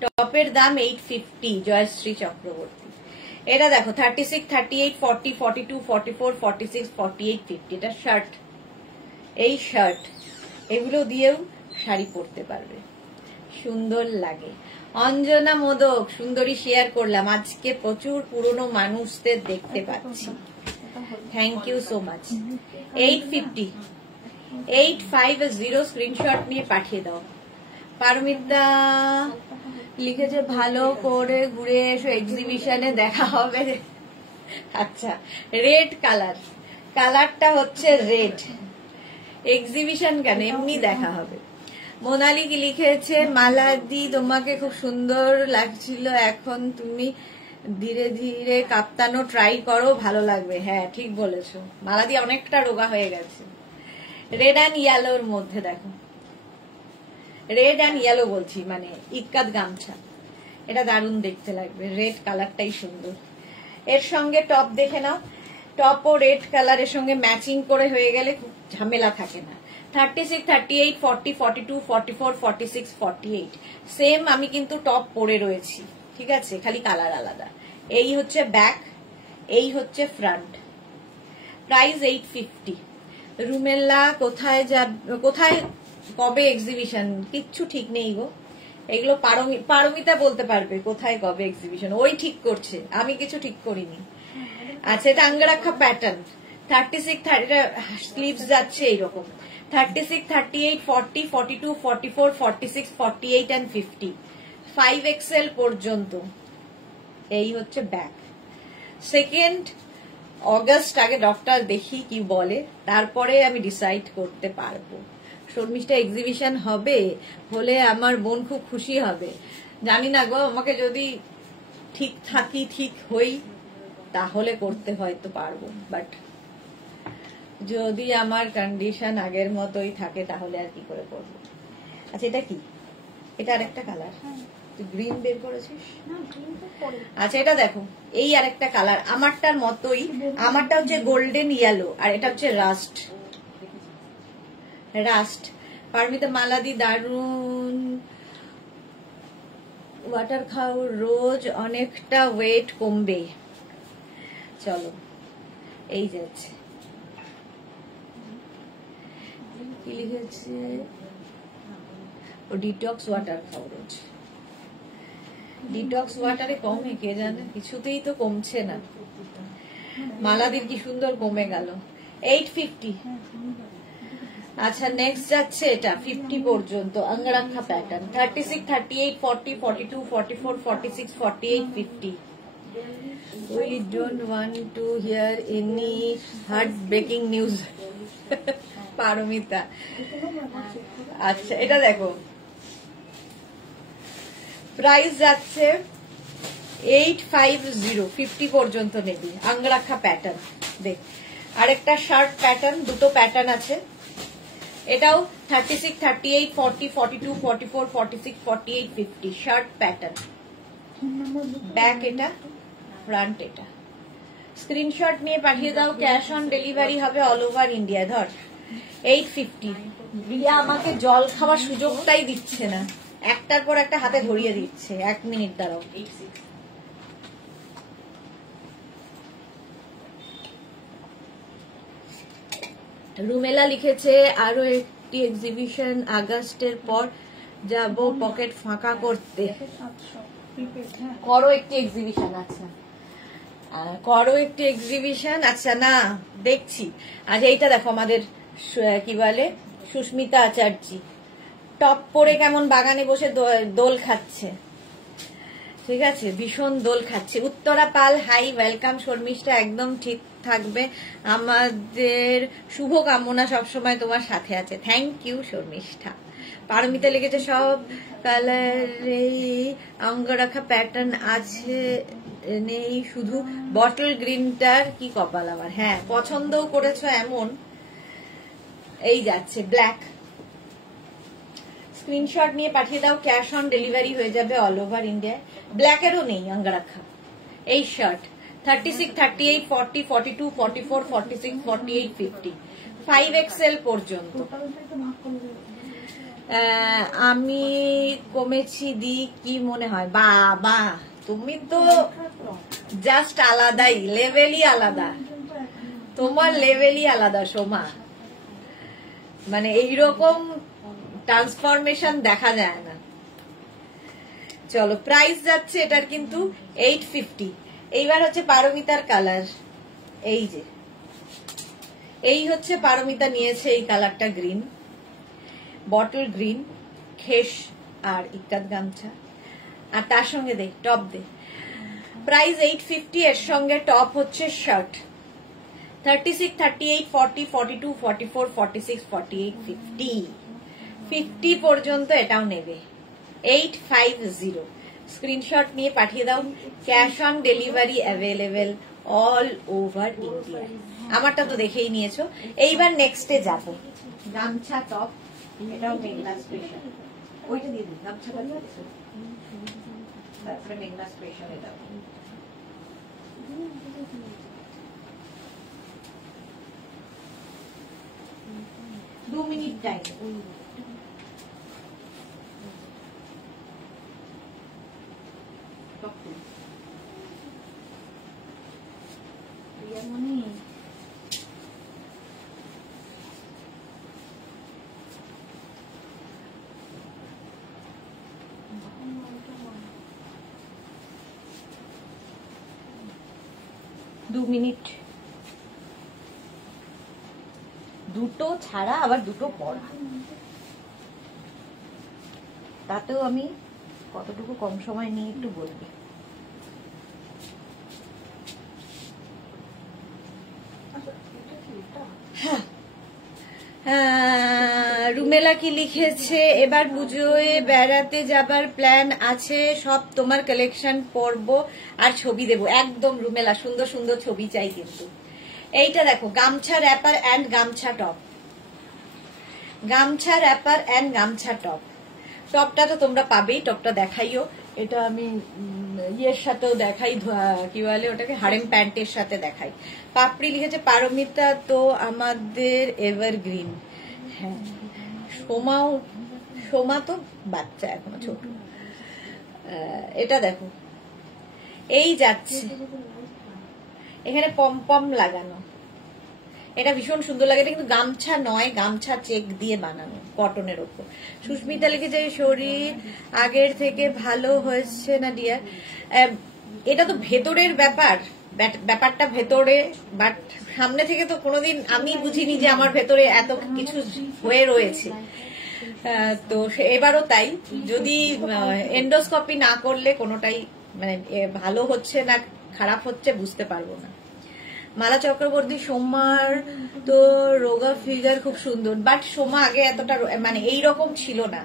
টপের দাম 850, জয়শ্রী চক্রবর্তী। এটা দেখো 36, 38, 40, 42, 44, 46, 48, 50, এটা শার্ট। এই শার্ট এগুলো দিয়েও শাড়ি পরতে পারবে, সুন্দর লাগে। অঞ্জনা মোদক সুন্দরী শেয়ার করলাম, আজকে প্রচুর পুরনো মানুষদের দেখতে পাচ্ছি, thank you so much. 850, 850 screenshot নিয়ে পাঠিয়ে দাও। পারমিতা লিখেছে ভালো করে ঘুরে এসো, এক্সিবিশনে দেখা হবে। আচ্ছা রেড কালার, কালারটা হচ্ছে রেড, এক্সিবিশন কেন এমনি দেখা হবে। মোনালি কি লিখেছে মালাদি তোমাকে খুব সুন্দর লাগছিল, এখন তুমি ধীরে ধীরে কাপ্তানো ট্রাই করো, ভালো লাগবে। হ্যাঁ ঠিক বলেছো, মালাদি অনেকটা রোগা হয়ে গেছে। রেড অ্যান্ড ইয়েলোর মধ্যে দেখো, রেড অ্যান্ড ইয়েলো বলছি মানে ইক্কাত গামছা, এটা দারুণ দেখতে লাগবে, রেড কালারটাই সুন্দর। এর সঙ্গে টপ দেখে নাও, টপ ও রেড কালারের সঙ্গে ম্যাচিং করে হয়ে গেলে খুব ঝামেলা থাকে না। 36, 38, 40, 42, 44, 46, 48, সেম আমি কিন্তু টপ পরে রয়েছি, ঠিক আছে, খালি কালার আলাদা। এই হচ্ছে ব্যাক, এই হচ্ছে ফ্রন্ট। প্রাইস 850। রুমেল্লা কোথায় কোথায় কবে এক্সিবিশন, কিচ্ছু ঠিক নেই গো, এগুলো পারমিতা বলতে পারবে কোথায় কবে এক্সিবিশন, ওই ঠিক করছে, আমি কিছু ঠিক করিনি। আচ্ছা এটা আঙ্গারাখা প্যাটার্ন, 36, স্লিভস যাচ্ছে এইরকম, 36, 38, 40, 42, 44, 46, 48 and 50, 5XL পর্যন্ত। এই হচ্ছে ব্যাক। 2 অগস্ট আগে ডক্টর দেখি কি বলে, তারপরে আমি ডিসাইড করতে পারবো। শর্মিষ্ঠা এক্সিবিশন হবে, হলে আমার বোন খুব খুশি হবে। জানি না গো, আমাকে যদি ঠিক থাকি, ঠিক হই, তাহলে করতে হয়তো পারবো, বাট যদি আমার কন্ডিশন আগের মতোই থাকে তাহলে আর কি করে করবো। আচ্ছা এটা কি, এটা আরেকটা কালার, তুই গ্রিন বের করেছিস। আচ্ছা এটা দেখো, এই আরেকটা কালার আমারটার মতোই, আমারটা হচ্ছে গোল্ডেন ইয়েলো আর এটা হচ্ছে রাস্ট। রাস্ট পারমিতা মালাদি দারুন, ওয়াটার খাও রোজ, অনেকটা ওয়েট কমবে। চলো এই যাচ্ছে, কি লিখেছে, ও ডিটক্স ওয়াটার খাও রোজ। ডিটক্স ওয়াটারে কমে কে জানে, কিছুতেই তো কমছে না। মালাদির কি সুন্দর কমে গেল। 850। আচ্ছা নেক্সট যাচ্ছে এটা 50 পর্যন্ত অঙ্গরাক্ষা pattern 36, 38, 40, 42, 44, 46, 48, 50। We don't want to hear any heartbreaking news. Paramita. আচ্ছা এটা দেখো প্রাইস যাচ্ছে 850, 50 পর্যন্ত নেবি অঙ্গরাক্ষা প্যাটার্ন। দেখ আরেকটা শার্ট প্যাটার্ন, দুটো প্যাটার্ন আছে, এটাও 36, 38, 40, 42, 44, 46, 48, 50 শার্ট প্যাটার্ন। ব্যাক এটা, ফ্রন্ট এটা। স্ক্রিনশট নিয়ে পাঠিয়ে দাও, ক্যাশ অন ডেলিভারি হবে অল ওভার ইন্ডিয়া। ধর 850। রিয়া আমাকে জল খাওয়ার সুযোগটাই দিচ্ছে না, একটার পর একটা হাতে ধরিয়ে দিচ্ছে। 1 মিনিট দাঁড়াও। রুমেলা লিখেছে আরো একটি এক্সিবিশন আগস্টের পর যাব পকেট ফাঁকা করতে। করো একটি এক্সিবিশন। আচ্ছা করো একটি এক্সিবিশন। আচ্ছা না দেখছি। আজ এইটা দেখো আমাদের কি বলে সুস্মিতা আচার্যি টপ পরে কেমন বাগানে বসে দোল খাচ্ছে। ঠিক আছে, ভীষণ দোল খাচ্ছে। উত্তরা পাল হাই, ওয়েলকাম। শর্মিষ্ঠা একদম ঠিক থাকবে, আমাদের শুভ কামনা সবসময় তোমার সাথে আছে। Thank you Sharmistha. পারমিতা লিখেছে সব কালারেই অঙ্গরাখা প্যাটার্ন আছে, নেই শুধু বটল গ্রিনটার কি কপাল আমার। হ্যাঁ পছন্দও করেছো এমন। এই যাচ্ছে ব্ল্যাক। স্ক্রিনশট নিয়ে পাঠিয়ে দাও, ক্যাশ অন ডেলিভারি হয়ে যাবে অল ওভার ইন্ডিয়ায়। ব্ল্যাকেরও নেই অঙ্গরাখা। এই শার্ট 36, 38, 40, 42, 44, 46, 48, 50 5XL পর্যন্ত। আমি কমেছি দি কি মনে হয়? বাবা তুমি তো জাস্ট আলাদাই, লেভেলই আলাদা, তোমার লেভেলই আলাদা সোমা। মানে এইরকম ট্রান্সফরমেশন দেখা যায় না। চলো প্রাইস যাচ্ছে এটার কিন্তু 850। এইবার হচ্ছে পারমিতার কালার। এই যে এই হচ্ছে পারমিতা নিয়েছে এই কালারটা, গ্রিন, বটল গ্রিন, খেস আর ইক্কাত গামছা। আর তার সঙ্গে দে টপ দে। প্রাইস 850। এর সঙ্গে টপ হচ্ছে শার্ট 36, 38, 40, 42, 44, 46, 48, 50 50 পর্যন্ত এটাও নেবে। 850। স্ক্রিনশট নিয়ে পাঠিয়ে দাও, cash on delivery available all over India. আমারটা তো দেখেই নিয়েছো। এইবার নেক্সটে যাব। গামছা টপ, এটাও মেঘনা স্পেশাল। ওইটা দিয়ে দিন, গামছাটা দিয়ে দিন। তারপরে মেঘনা স্পেশাল এটা। দু মিনিট টাইম। দু মিনিট। দুটো ছাড়া আবার দুটো পড়া, তাতেও আমি কতটুকু কম সময় নিয়ে একটু বলবি। রুমেলা কি লিখেছে, এবার পুজোয় বেড়াতে যাবার প্ল্যান আছে, সব তোমার কালেকশন পরবো আর ছবি দেবো। একদম রুমেলা, সুন্দর সুন্দর ছবি চাই কিন্তু। এইটা দেখো গামছা র্যাপার অ্যান্ড গামছা টপ, গামছা র্যাপার অ্যান্ড গামছা টপ। টপটা তো তোমরা পাবেই, টপটা দেখাইও। এটা আমি ইয়ের সাথেও দেখাই, কি বলে ওটাকে, হারেম প্যান্টের সাথে দেখাই। পাপড়ি লিখেছে পারমিতা তো আমাদের এভারগ্রিন। হ্যাঁ সোমা তো বাচ্চা এখনো ছোট। এটা দেখো এই যাচ্ছে, এখানে পম পম লাগানো, এটা ভীষণ সুন্দর লাগে। এটা কিন্তু গামছা নয়, গামছা চেক দিয়ে বানানো, কটনের ওপর। সুস্মিতা লিখেছে শরীর আগের থেকে ভালো হয়েছে না ডিয়ার। এটা তো ভেতরের ব্যাপার, ব্যাপারটা ভেতরে, বাট সামনে থেকে তো কোনোদিন আমি বুঝিনি যে আমার ভেতরে এত কিছু হয়ে রয়েছে। তো এবারও তাই, যদি এন্ডোস্কোপি না করলে কোনোটাই মানে ভালো হচ্ছে না খারাপ হচ্ছে বুঝতে পারবো না। মালা চক্রবর্তী, সোমার তো রোগা ফিগার খুব সুন্দর, বাট সোমা আগে এতটা মানে এইরকম ছিল না।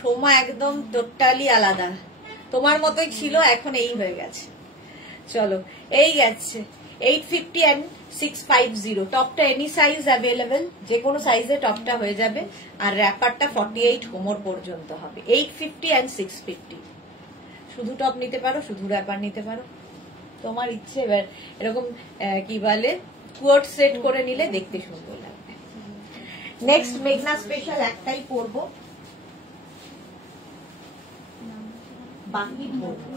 সোমা একদম টোটালি আলাদা, তোমার মতোই ছিল, এখন এই হয়ে গেছে। চলো, এই গেছে 850 and 650। টপটা এনি সাইজ অ্যাভেলেবেল, যে কোনো সাইজে টপটা হয়ে যাবে, আর র্যাপারটা 48 কোমর পর্যন্ত হবে। 850 and 650। শুধু টপ নিতে পারো, শুধু র্যাপার নিতে পারো, তোমার ইচ্ছে। এবার এরকম কি বলে কোট সেট করে নিলে দেখতে সুন্দর লাগবে। নেক্সট মেঘনা স্পেশাল একটাই পরবো, বাকি পরবো।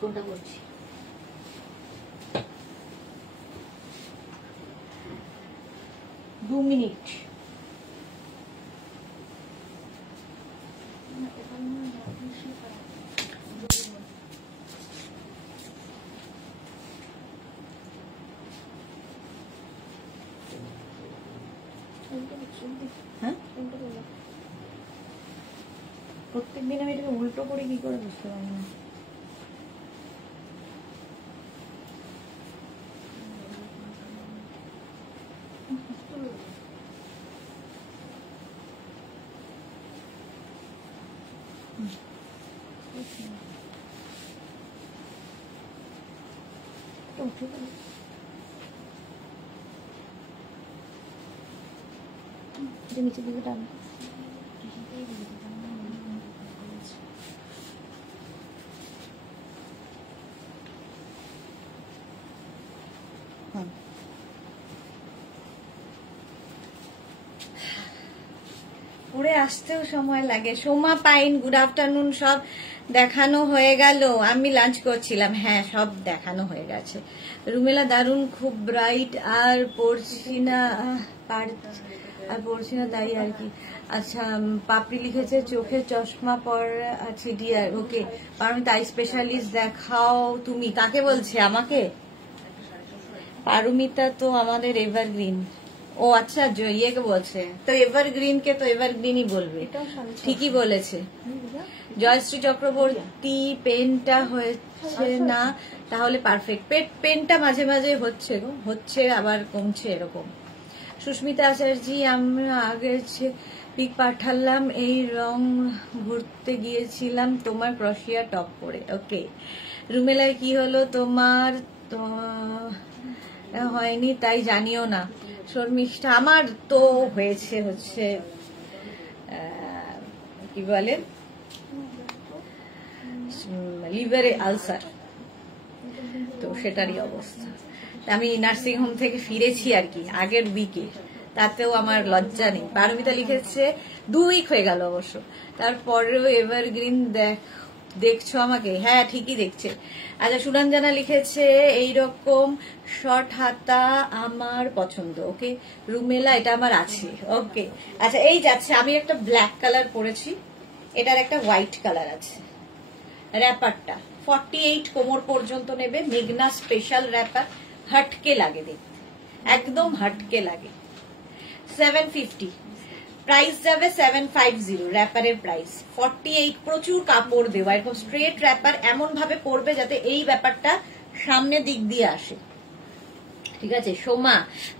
কোনটা বলছি? দু মিনিট। প্রত্যেকদিন আমি এটাকে উল্টো করে কি করে বুঝতে পারি না। নিচের দিকে টান। পরে আসতেও সময় লাগে। Soma pine, good afternoon. সব দেখানো হয়ে গেল, আমি লাঞ্চ করছিলাম। হ্যাঁ, সব দেখানো হয়ে গেছে। রুমেলা দারুন, খুব ব্রাইট, আর পড়ছি না তাই আর কি। আচ্ছা, পাপড়ি লিখেছে চোখে চশমা পরা আছে ডিয়ার। ওকে, আমি তাই স্পেশালিস্ট দেখাও। তুমি কাকে বলছে? আমাকে? পারমিতা তো আমাদের এভারগ্রিন। ও আচ্ছা, ইয়েকে বলছে তো এভারগ্রিন কে তো এভারগ্রিনই বলবে, ঠিকই বলেছে। জয়শ্রী চক্রবর্তী, পেনটা হয়েছে না তাহলে পারফেক্ট। পেনটা মাঝে মাঝে হচ্ছে আবার কমছে এরকম। সুস্মিতা আচার্যি, আমরা আগের পিক পাঠালাম, এই রং ঘুরতে গিয়েছিলাম তোমার ক্রশিয়া টপ পরে। ওকে, রুমেলায় কি হলো তোমার? হয়নি তাই জানিও না। শর্মিষ্ঠা, আমার তো হয়েছে হচ্ছে কি বলে লিভারে আলসার, তো সেটারই অবস্থা। আমি নার্সিং হোম থেকে ফিরেছি আর কি আগের উইকে, তাতেও আমার লজ্জা নেই। পারমিতা লিখেছে 2 উইক হয়ে গেল অবশ্য, তারপরেও এভারগ্রিন দেখছো আমাকে? হ্যাঁ, ঠিকই দেখছে। আচ্ছা, সুরঞ্জনা লিখেছে এইরকম শর্ট হাতা আমার পছন্দ। ওকে, রুমেলা, এটা আমার আছে। ওকে, আচ্ছা, এই যাচ্ছে। আমি একটা ব্ল্যাক কালার পরেছি, এটার একটা হোয়াইট কালার আছে। র্যাপারটা 48 কোমর পর্যন্ত নেবে, মেঘনা স্পেশাল র্যাপার। হটকে লাগে দেখতে, একদম হটকে লাগে। 750 প্রাইস যাবে। 750 র্যাপারের প্রাইস। 48, প্রচুর কাপড় দেওয়া, এরকম স্ট্রেট র্যাপার। এমন ভাবে পরবে যাতে এই ব্যাপারটা সামনে দিক দিয়ে আসে, ঠিক আছে? সোমা,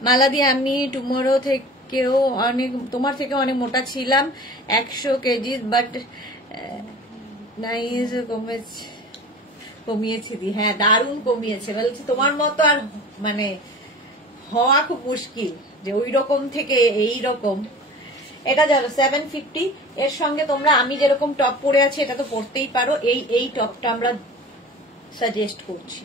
মালা দিয়ে, আমি টুমোরো থেকেও তোমার থেকে অনেক মোটা ছিলাম, 100 কেজি, বাট নাইস কমিয়েছি দি। হ্যাঁ, দারুণ কমিয়েছে। বলছি তোমার মতো আর মানে হওয়া খুব মুশকিল যে ওই রকম থেকে এই রকম। এটা জানো 750। এর সঙ্গে তোমরা আমি যেরকম টপ পরে আছি এটা তো পরতেই পারো, এই টপটা আমরা সাজেস্ট করছি।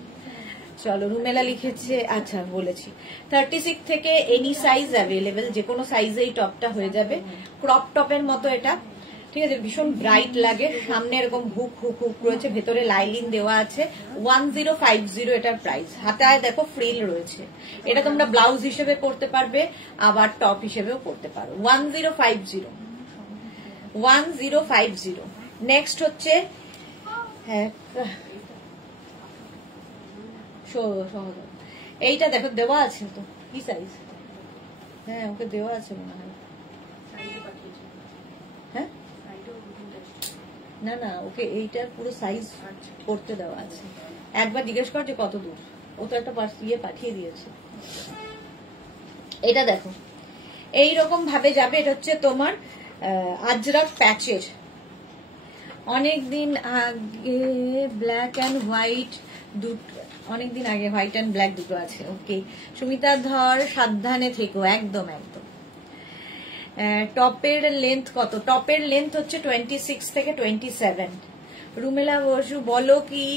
চলো, রুমেলা লিখেছে, আচ্ছা বলেছি 36 থেকে এনি সাইজ অ্যাভেলেবেল, যে কোনো সাইজে এই টপটা হয়ে যাবে। ক্রপ টপের মতো এটা, ঠিক আছে? ভীষণ ব্রাইট লাগে, সামনে এরকম হুক রয়েছে, ভেতরে লাইলিন দেওয়া আছে। 1050 এটার প্রাইস। হাতায় দেখো ফ্রিল রয়েছে। এটা তোমরা ব্লাউজ হিসেবে পরতে পারবে, আবার টপ হিসেবেও পরতে পারো। 1050। নেক্সট হচ্ছে সহজ। এইটা দেখো দেওয়া আছে তো, কি সাইজ? হ্যাঁ ওকে দেওয়া আছে মনে হয়। হ্যাঁ না না, ওকে এইটার পুরো সাইজ করতে দেওয়া আছে। একবার জিজ্ঞেস কর যে কত দূর, ও তো একটা ইয়ে পাঠিয়ে দিয়েছে। এটা দেখো এইরকম ভাবে যাবে। এটা হচ্ছে তোমার আজরাক প্যাচের। অনেকদিন আগে ব্ল্যাক অ্যান্ড হোয়াইট দুটো, অনেকদিন আগে হোয়াইট অ্যান্ড ব্ল্যাক দুটো আছে। ওকে সুমিতা ধর, সাবধানে থেকো। একদম একদম। টপের লেন্থ কত? টপের লেন্থ হচ্ছে 26 থেকে 27। রুমেলা বসু বলো কি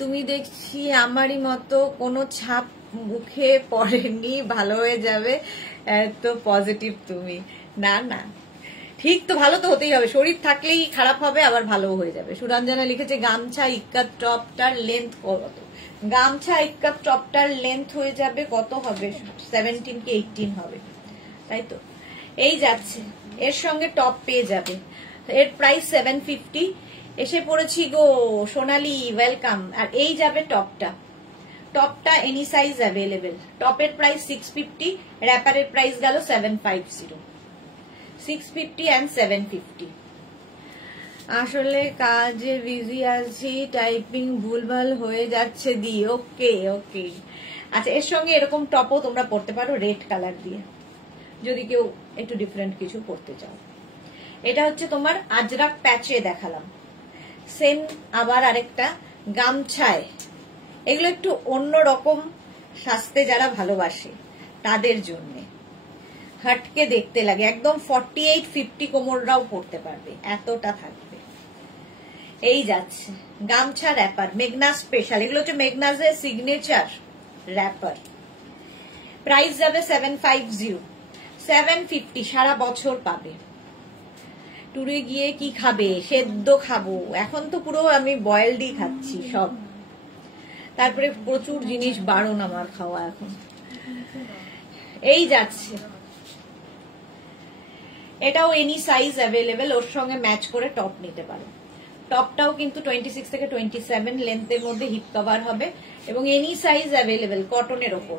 তুমি দেখছি আমারই মতো কোনো ছাপ মুখে পড়েনি, ভালো হয়ে যাবে, তো পজিটিভ তুমি। না না ঠিক তো, ভালো তো হতেই হবে, শরীর থাকলেই খারাপ হবে আবার ভালো হয়ে যাবে। সুরঞ্জনা লিখেছে গামছা ইক্কাত টপটার লেন্থ কত? গামছা ইক্কাত টপটার লেন্থ হয়ে যাবে কত হবে? 17 কি 18 হবে, তাই তো। এই যাচ্ছে, এর সঙ্গে টপ পেয়ে যাবে। এর প্রাইস 750। এসে পড়েছি গো সোনালি, ওয়েলকাম। আর এই যাবে টপটা। টপটা এনি সাইজ অ্যাভেলেবেল। টপের প্রাইস 650, র্যাপারের প্রাইস গেল 750। 650 and 750। আসলে কাজে বিজি আছি, টাইপিং ভুলভাল হয়ে যাচ্ছে দি। ওকে ওকে আচ্ছা, এর সঙ্গে এরকম টপও তোমরা পরতে পারো রেড কালার দিয়ে, যদি কেউ একটু ডিফারেন্ট কিছু পরতে চাও। এটা হচ্ছে তোমার আজরাক প্যাচে দেখালাম। সেম আবার আরেকটা গামছায়। এগুলো একটু অন্যরকম সাজতে যারা ভালোবাসে তাদের জন্য হাটকে দেখতে লাগে। একদম 48-50 কোমররাও পরতে পারবে, এতটা থাকবে। এই যাচ্ছে গামছা র্যাপার, মেঘনা স্পেশাল। এগুলো হচ্ছে মেঘনাজের সিগনেচার র্যাপার। প্রাইস যাবে 750। 750 সারা বছর পাবে। ট্যুরে গিয়ে কি খাবে? সেদ্ধ খাবো, এখন তো পুরো আমি বয়েলডই খাচ্ছি সব। তারপরে প্রচুর জিনিস বারণ আমার খাওয়া এখন। এই যাচ্ছে, এটাও এনি সাইজ অ্যাভেলেবেল। ওর সঙ্গে ম্যাচ করে টপ নিতে পারো। টপটাও কিন্তু 26 থেকে 27 লেন্থের মধ্যে হিপ কভার হবে এবং এনি সাইজ অ্যাভেলেবেল, কটনের ওপর।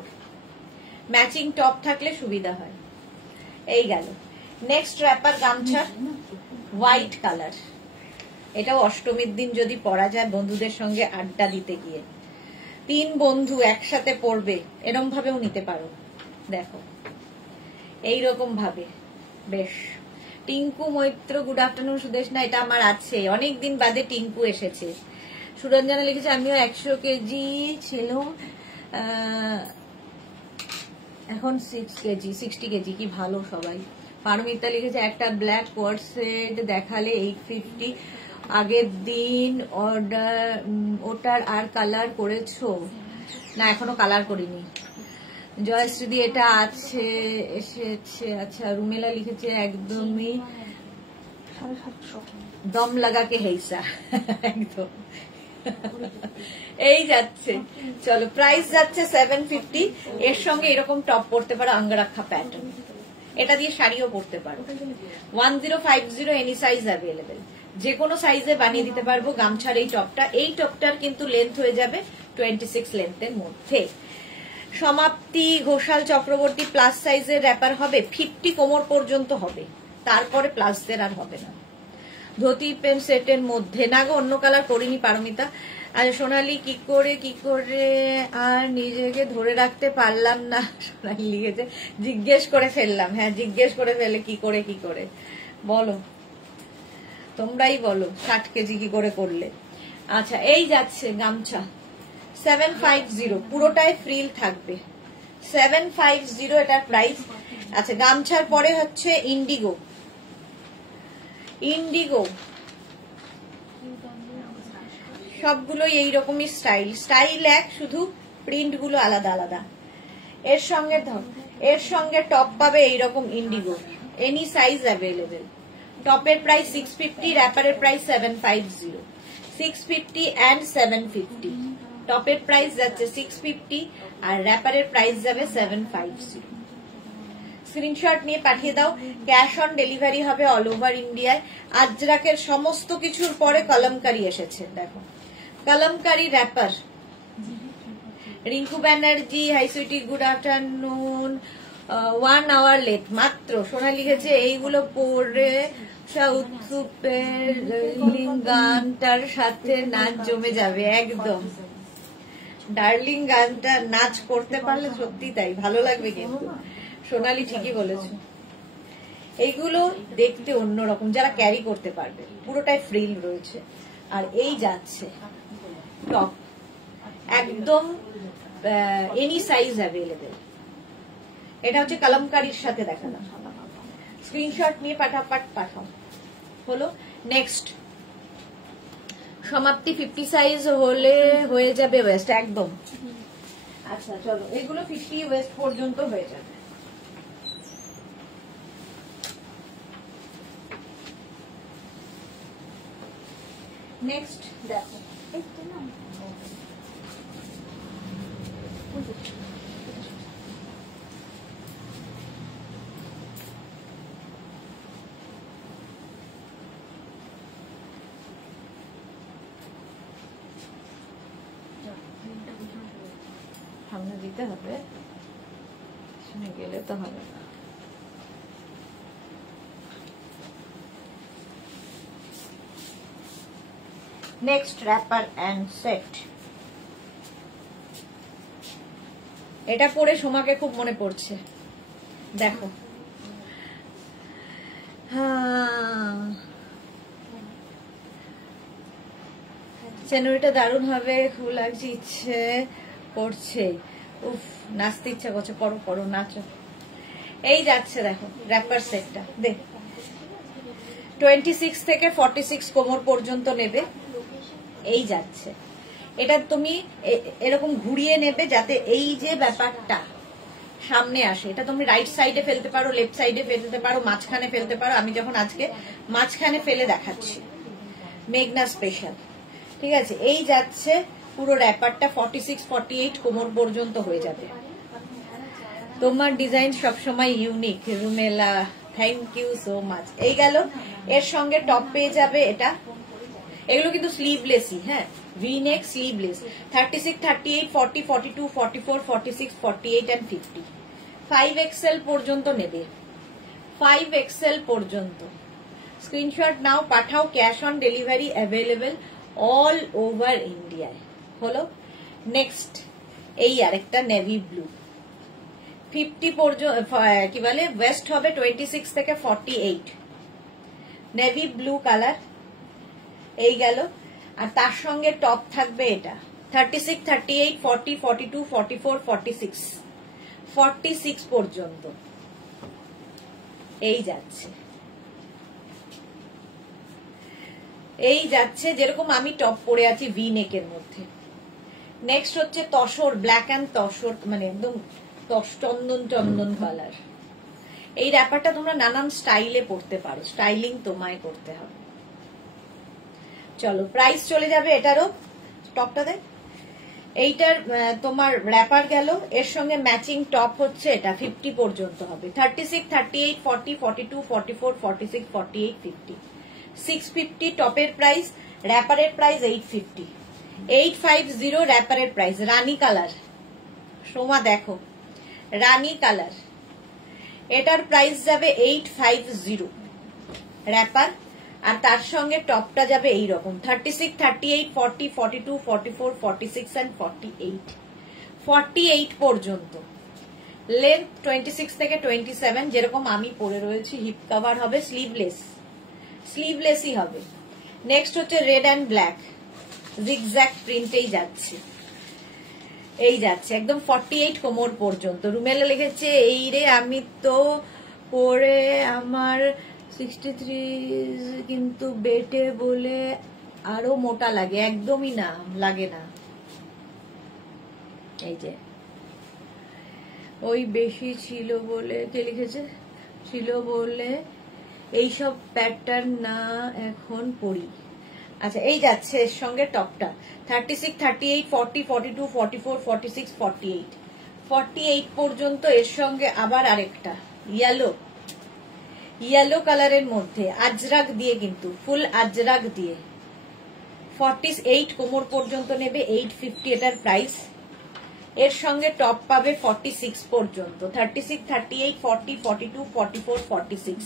ম্যাচিং টপ থাকলে সুবিধা হয়। এই গেল। নেক্সট র্যাপার গামছা হোয়াইট কালার। এটাও অষ্টমীর দিন যদি পরা যায় বন্ধুদের সঙ্গে আড্ডা দিতে গিয়ে, 3 বন্ধু একসাথে পরবে, এরকম ভাবেও নিতে পারো। দেখো এইরকম ভাবে বেশ। Tinku Maitra good afternoon. সুদেশ না, এটা আমার আছে, অনেকদিন বাদে টিঙ্কু এসেছে। সুরঞ্জনা লিখেছে আমিও 100 কেজি ছিলাম, এখন 6 কেজি 60 কেজি। কি ভালো সবাই। পারমিতা লিখেছে একটা ব্ল্যাক কোয়ার্সেট দেখালে 850, আগের দিন অর্ডার, ওটার আর কালার করেছো? না এখনো কালার করিনি। জয়শ্রী এটা আছে, এসেছে। আচ্ছা রুমেলা লিখেছে একদমই দম লাগাকে হেইসা। একদম এই যাচ্ছে। চলো প্রাইস যাচ্ছে 750। এর সঙ্গে এরকম টপ পরতে পারো, আঙ্গরাক্ষা প্যাটার্ন। এটা দিয়ে শাড়িও পরতে পারো। 1050 এনি সাইজ অ্যাভেলেবেল। যে কোনো সাইজে বানিয়ে দিতে পারবো গামছার এই টপটা। এই টপটার কিন্তু লেন্থ হয়ে যাবে 26 লেন্থের মধ্যে। সমাপ্তি ঘোষাল চক্রবর্তী প্লাস সাইজের র্যাপার হবে 50 কোমর পর্যন্ত হবে, তারপরে প্লাসদের আর হবে না। ধুতি পেন সেটের মধ্যে না গো, অন্য কালার করিনি পারমিতা। আর সোনালি কি করে আর নিজেকে ধরে রাখতে পারলাম না। সোনালি লিখেছে জিজ্ঞেস করে ফেললাম। হ্যাঁ জিজ্ঞেস করে ফেলে কি করে বলো, তোমরাই বলো 60 কেজি কি করে করলে। আচ্ছা এই যাচ্ছে গামছা 750, পুরোটাই ফ্রিল থাকবে। 750 এটার প্রাইস। আচ্ছা গামছার পরে হচ্ছে ইন্ডিগো। সবগুলোই এইরকমই স্টাইল এক, শুধু প্রিন্ট গুলো আলাদা আলাদা। এর সঙ্গে টপ পাবে এইরকম ইন্ডিগো, এনি সাইজ অ্যাভেলেবেল। টপের প্রাইস 650, র্যাপারের প্রাইস 750। 650 and 750। টপের প্রাইস যাচ্ছে 650 আর র্যাপারের প্রাইস যাবে 750। স্ক্রিনশট নিয়ে পাঠিয়ে দাও। ক্যাশ অন ডেলিভারি হবে অল ওভার ইন্ডিয়ায়। আজরাকের সমস্ত কিছুর পরে কলমকারি এসেছে। দেখো Kalamkari wrapper Rinku Banerjee, hi sweetie, good afternoon. 1 hour late মাত্র। সোনা লিখেছে এইগুলো পরে উৎসুপের গানটার সাথে নাচ জমে যাবে। একদম ডার্লিং গানটা নাচ করতে পারলে সত্যি তাই ভালো লাগবে। কিন্তু সোনালি ঠিকই বলেছে, এইগুলো দেখতে অন্যরকম, যারা ক্যারি করতে পারবে। পুরোটাই ফ্রিল রয়েছে। আর এই যাচ্ছে টপ, একদম এনি সাইজ অ্যাভেলেবেল। এটা হচ্ছে কলমকারীর সাথে দেখানো। স্ক্রিনশট নিয়ে পাঠাপাট পাঠাও। হলো নেক্সট সমাপ্তি। 50 সাইজ হলে হয়ে যাবে ওয়েস্ট। একদম। আচ্ছা চলো, এগুলো 50 ওয়েস্ট পর্যন্ত হয়ে যাবে। নেক্সট দেখো, সামনে দিতে হবে, শুনে গেলে তো হবে না। Next wrapper and set. এটা পরে সোমাকে খুব মনে পড়ছে। দেখো, সেনুরিটা দারুণ হবে, খুব লাগছে, ইচ্ছে করছে। উফ, নাচতে ইচ্ছা করছে। করো করো, নাচো। এই যাচ্ছে দেখো র্যাপার সেটটা। দেখ 26 থেকে 46 কোমর পর্যন্ত নেবে। এই যাচ্ছে। এটা তুমি এরকম ঘুরিয়ে নেবে যাতে এই যে ব্যাপারটা সামনে আসে। এটা তুমি রাইট সাইডে ফেলতে পারো, লেফট সাইডে ফেলতে পারো, মাঝখানে ফেলতে পারো। আমি যখন আজকে মাঝখানে ফেলে দেখাচ্ছি, মেঘনা স্পেশাল। ঠিক আছে, এই যাচ্ছে পুরো র্যাপারটা 46 48 কোমর পর্যন্ত হয়ে যাবে। তোমার ডিজাইন সবসময় unique Rumela, thank you so much. এই গেল। এর সঙ্গে টপ পেয়ে যাবে এটা। এগুলো কিন্তু স্লিভলেসই। হ্যাঁ, V neck sleeveless. 36 38 40 42 44 46 48 and 50। 5XL পর্যন্ত নেবে, 5XL পর্যন্ত। স্ক্রিনশট নাও, পাঠাও। Cash on delivery available all over ইন্ডিয়ায়। হলো নেক্সট এই আরেকটা নেভি ব্লু। 50 পর্যন্ত কি বলে ওয়েস্ট হবে 26 থেকে 48। Navy blue colour. এই গেল। আর তার সঙ্গে টপ থাকবে এটা 36 38 40 42 44 46 46 পর্যন্ত। এই যাচ্ছে, এই যাচ্ছে যেরকম আমি টপ পরে আছি ভি নেকের মধ্যে। নেক্সট হচ্ছে তসর, ব্ল্যাক অ্যান্ড তসর, মানে একদম চন্দন চন্দন কালার। এই র্যাপারটা তোমরা নানান স্টাইলে পরতে পারো, স্টাইলিং তোমায় করতে হবে। চলো, প্রাইস চলে যাবে এটারও। টপটা দেখ, এইটার তোমার র্যাপার গেল, এর সঙ্গে ম্যাচিং টপ হচ্ছে এটা 50 পর্যন্ত হবে। 36 38 40 42 44 46 48 50। 650 টপের প্রাইস, র্যাপারের প্রাইস 850। 850 র্যাপারের প্রাইস। রানী কালার, সোমা দেখো, রানী কালার। এটার প্রাইস যাবে 850 র্যাপার। আর তার সঙ্গে টপটা যাবে এইরকম 36 38 40 42 44 46 and 48। 48 পর্যন্ত। লেন্থ 26 থেকে 27, যেরকম আমি পরে রয়েছি। হিপ কভার হবে, স্লিভলেস, স্লিভলেসই হবে। নেক্সট হচ্ছে রেড অ্যান্ড ব্ল্যাক, জিগজ্যাগ প্রিন্টেই যাচ্ছে। এই যাচ্ছে একদম 48 কোমর পর্যন্ত। রুমেলে লিখেছে এই রে আমি তো পরে আমার 63 কিন্তু বেটে বলে আরো মোটা লাগে। একদমই না, লাগে না। এই যে ওই বেশি ছিল বলে, কে লিখেছে ছিল বলে এইসব প্যাটার্ন না এখন পরি। আচ্ছা, এই যাচ্ছে এর সঙ্গে টপটা 36 38 40 42 44 46 48। 48 পর্যন্ত। এর সঙ্গে আবার আরেকটা ইয়েলো, ইয়েলো কালারের মধ্যে আজরাক দিয়ে, কিন্তু ফুল আজরাক দিয়ে। 48 কোমর পর্যন্ত নেবে, 850 এটার প্রাইস। এর সঙ্গে টপ পাবে 46 পর্যন্ত, 36, 38, 40, 42, 44, 46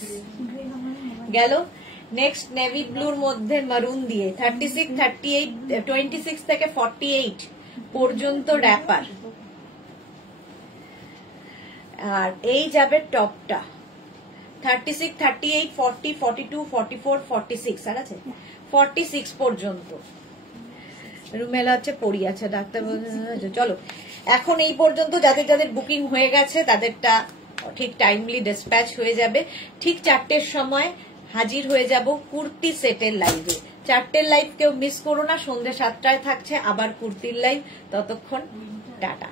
গেল। নেক্সট নেভি ব্লুর মধ্যে মারুন দিয়ে 36, 38, 26 থেকে 48 পর্যন্ত র্যাপার। আর এই যাবে টপটা 36, 38, 40, 42, 44, 46 আর আছে 46 পর্যন্ত। রুমেলা হচ্ছে পড়ি আছে ডাক্তার। চলো এখন এই পর্যন্ত যাদের যাদের বুকিং হয়ে গেছে তাদেরটা ঠিক টাইমলি ডিসপ্যাচ হয়ে যাবে। ঠিক 4টের সময় হাজির হয়ে যাব কুর্তি সেটের লাইভে। 4টের লাইভ কেউ মিস করো না, সন্ধ্যে 7টায় থাকছে আবার কুর্তির লাইভ। ততক্ষণ টাটা।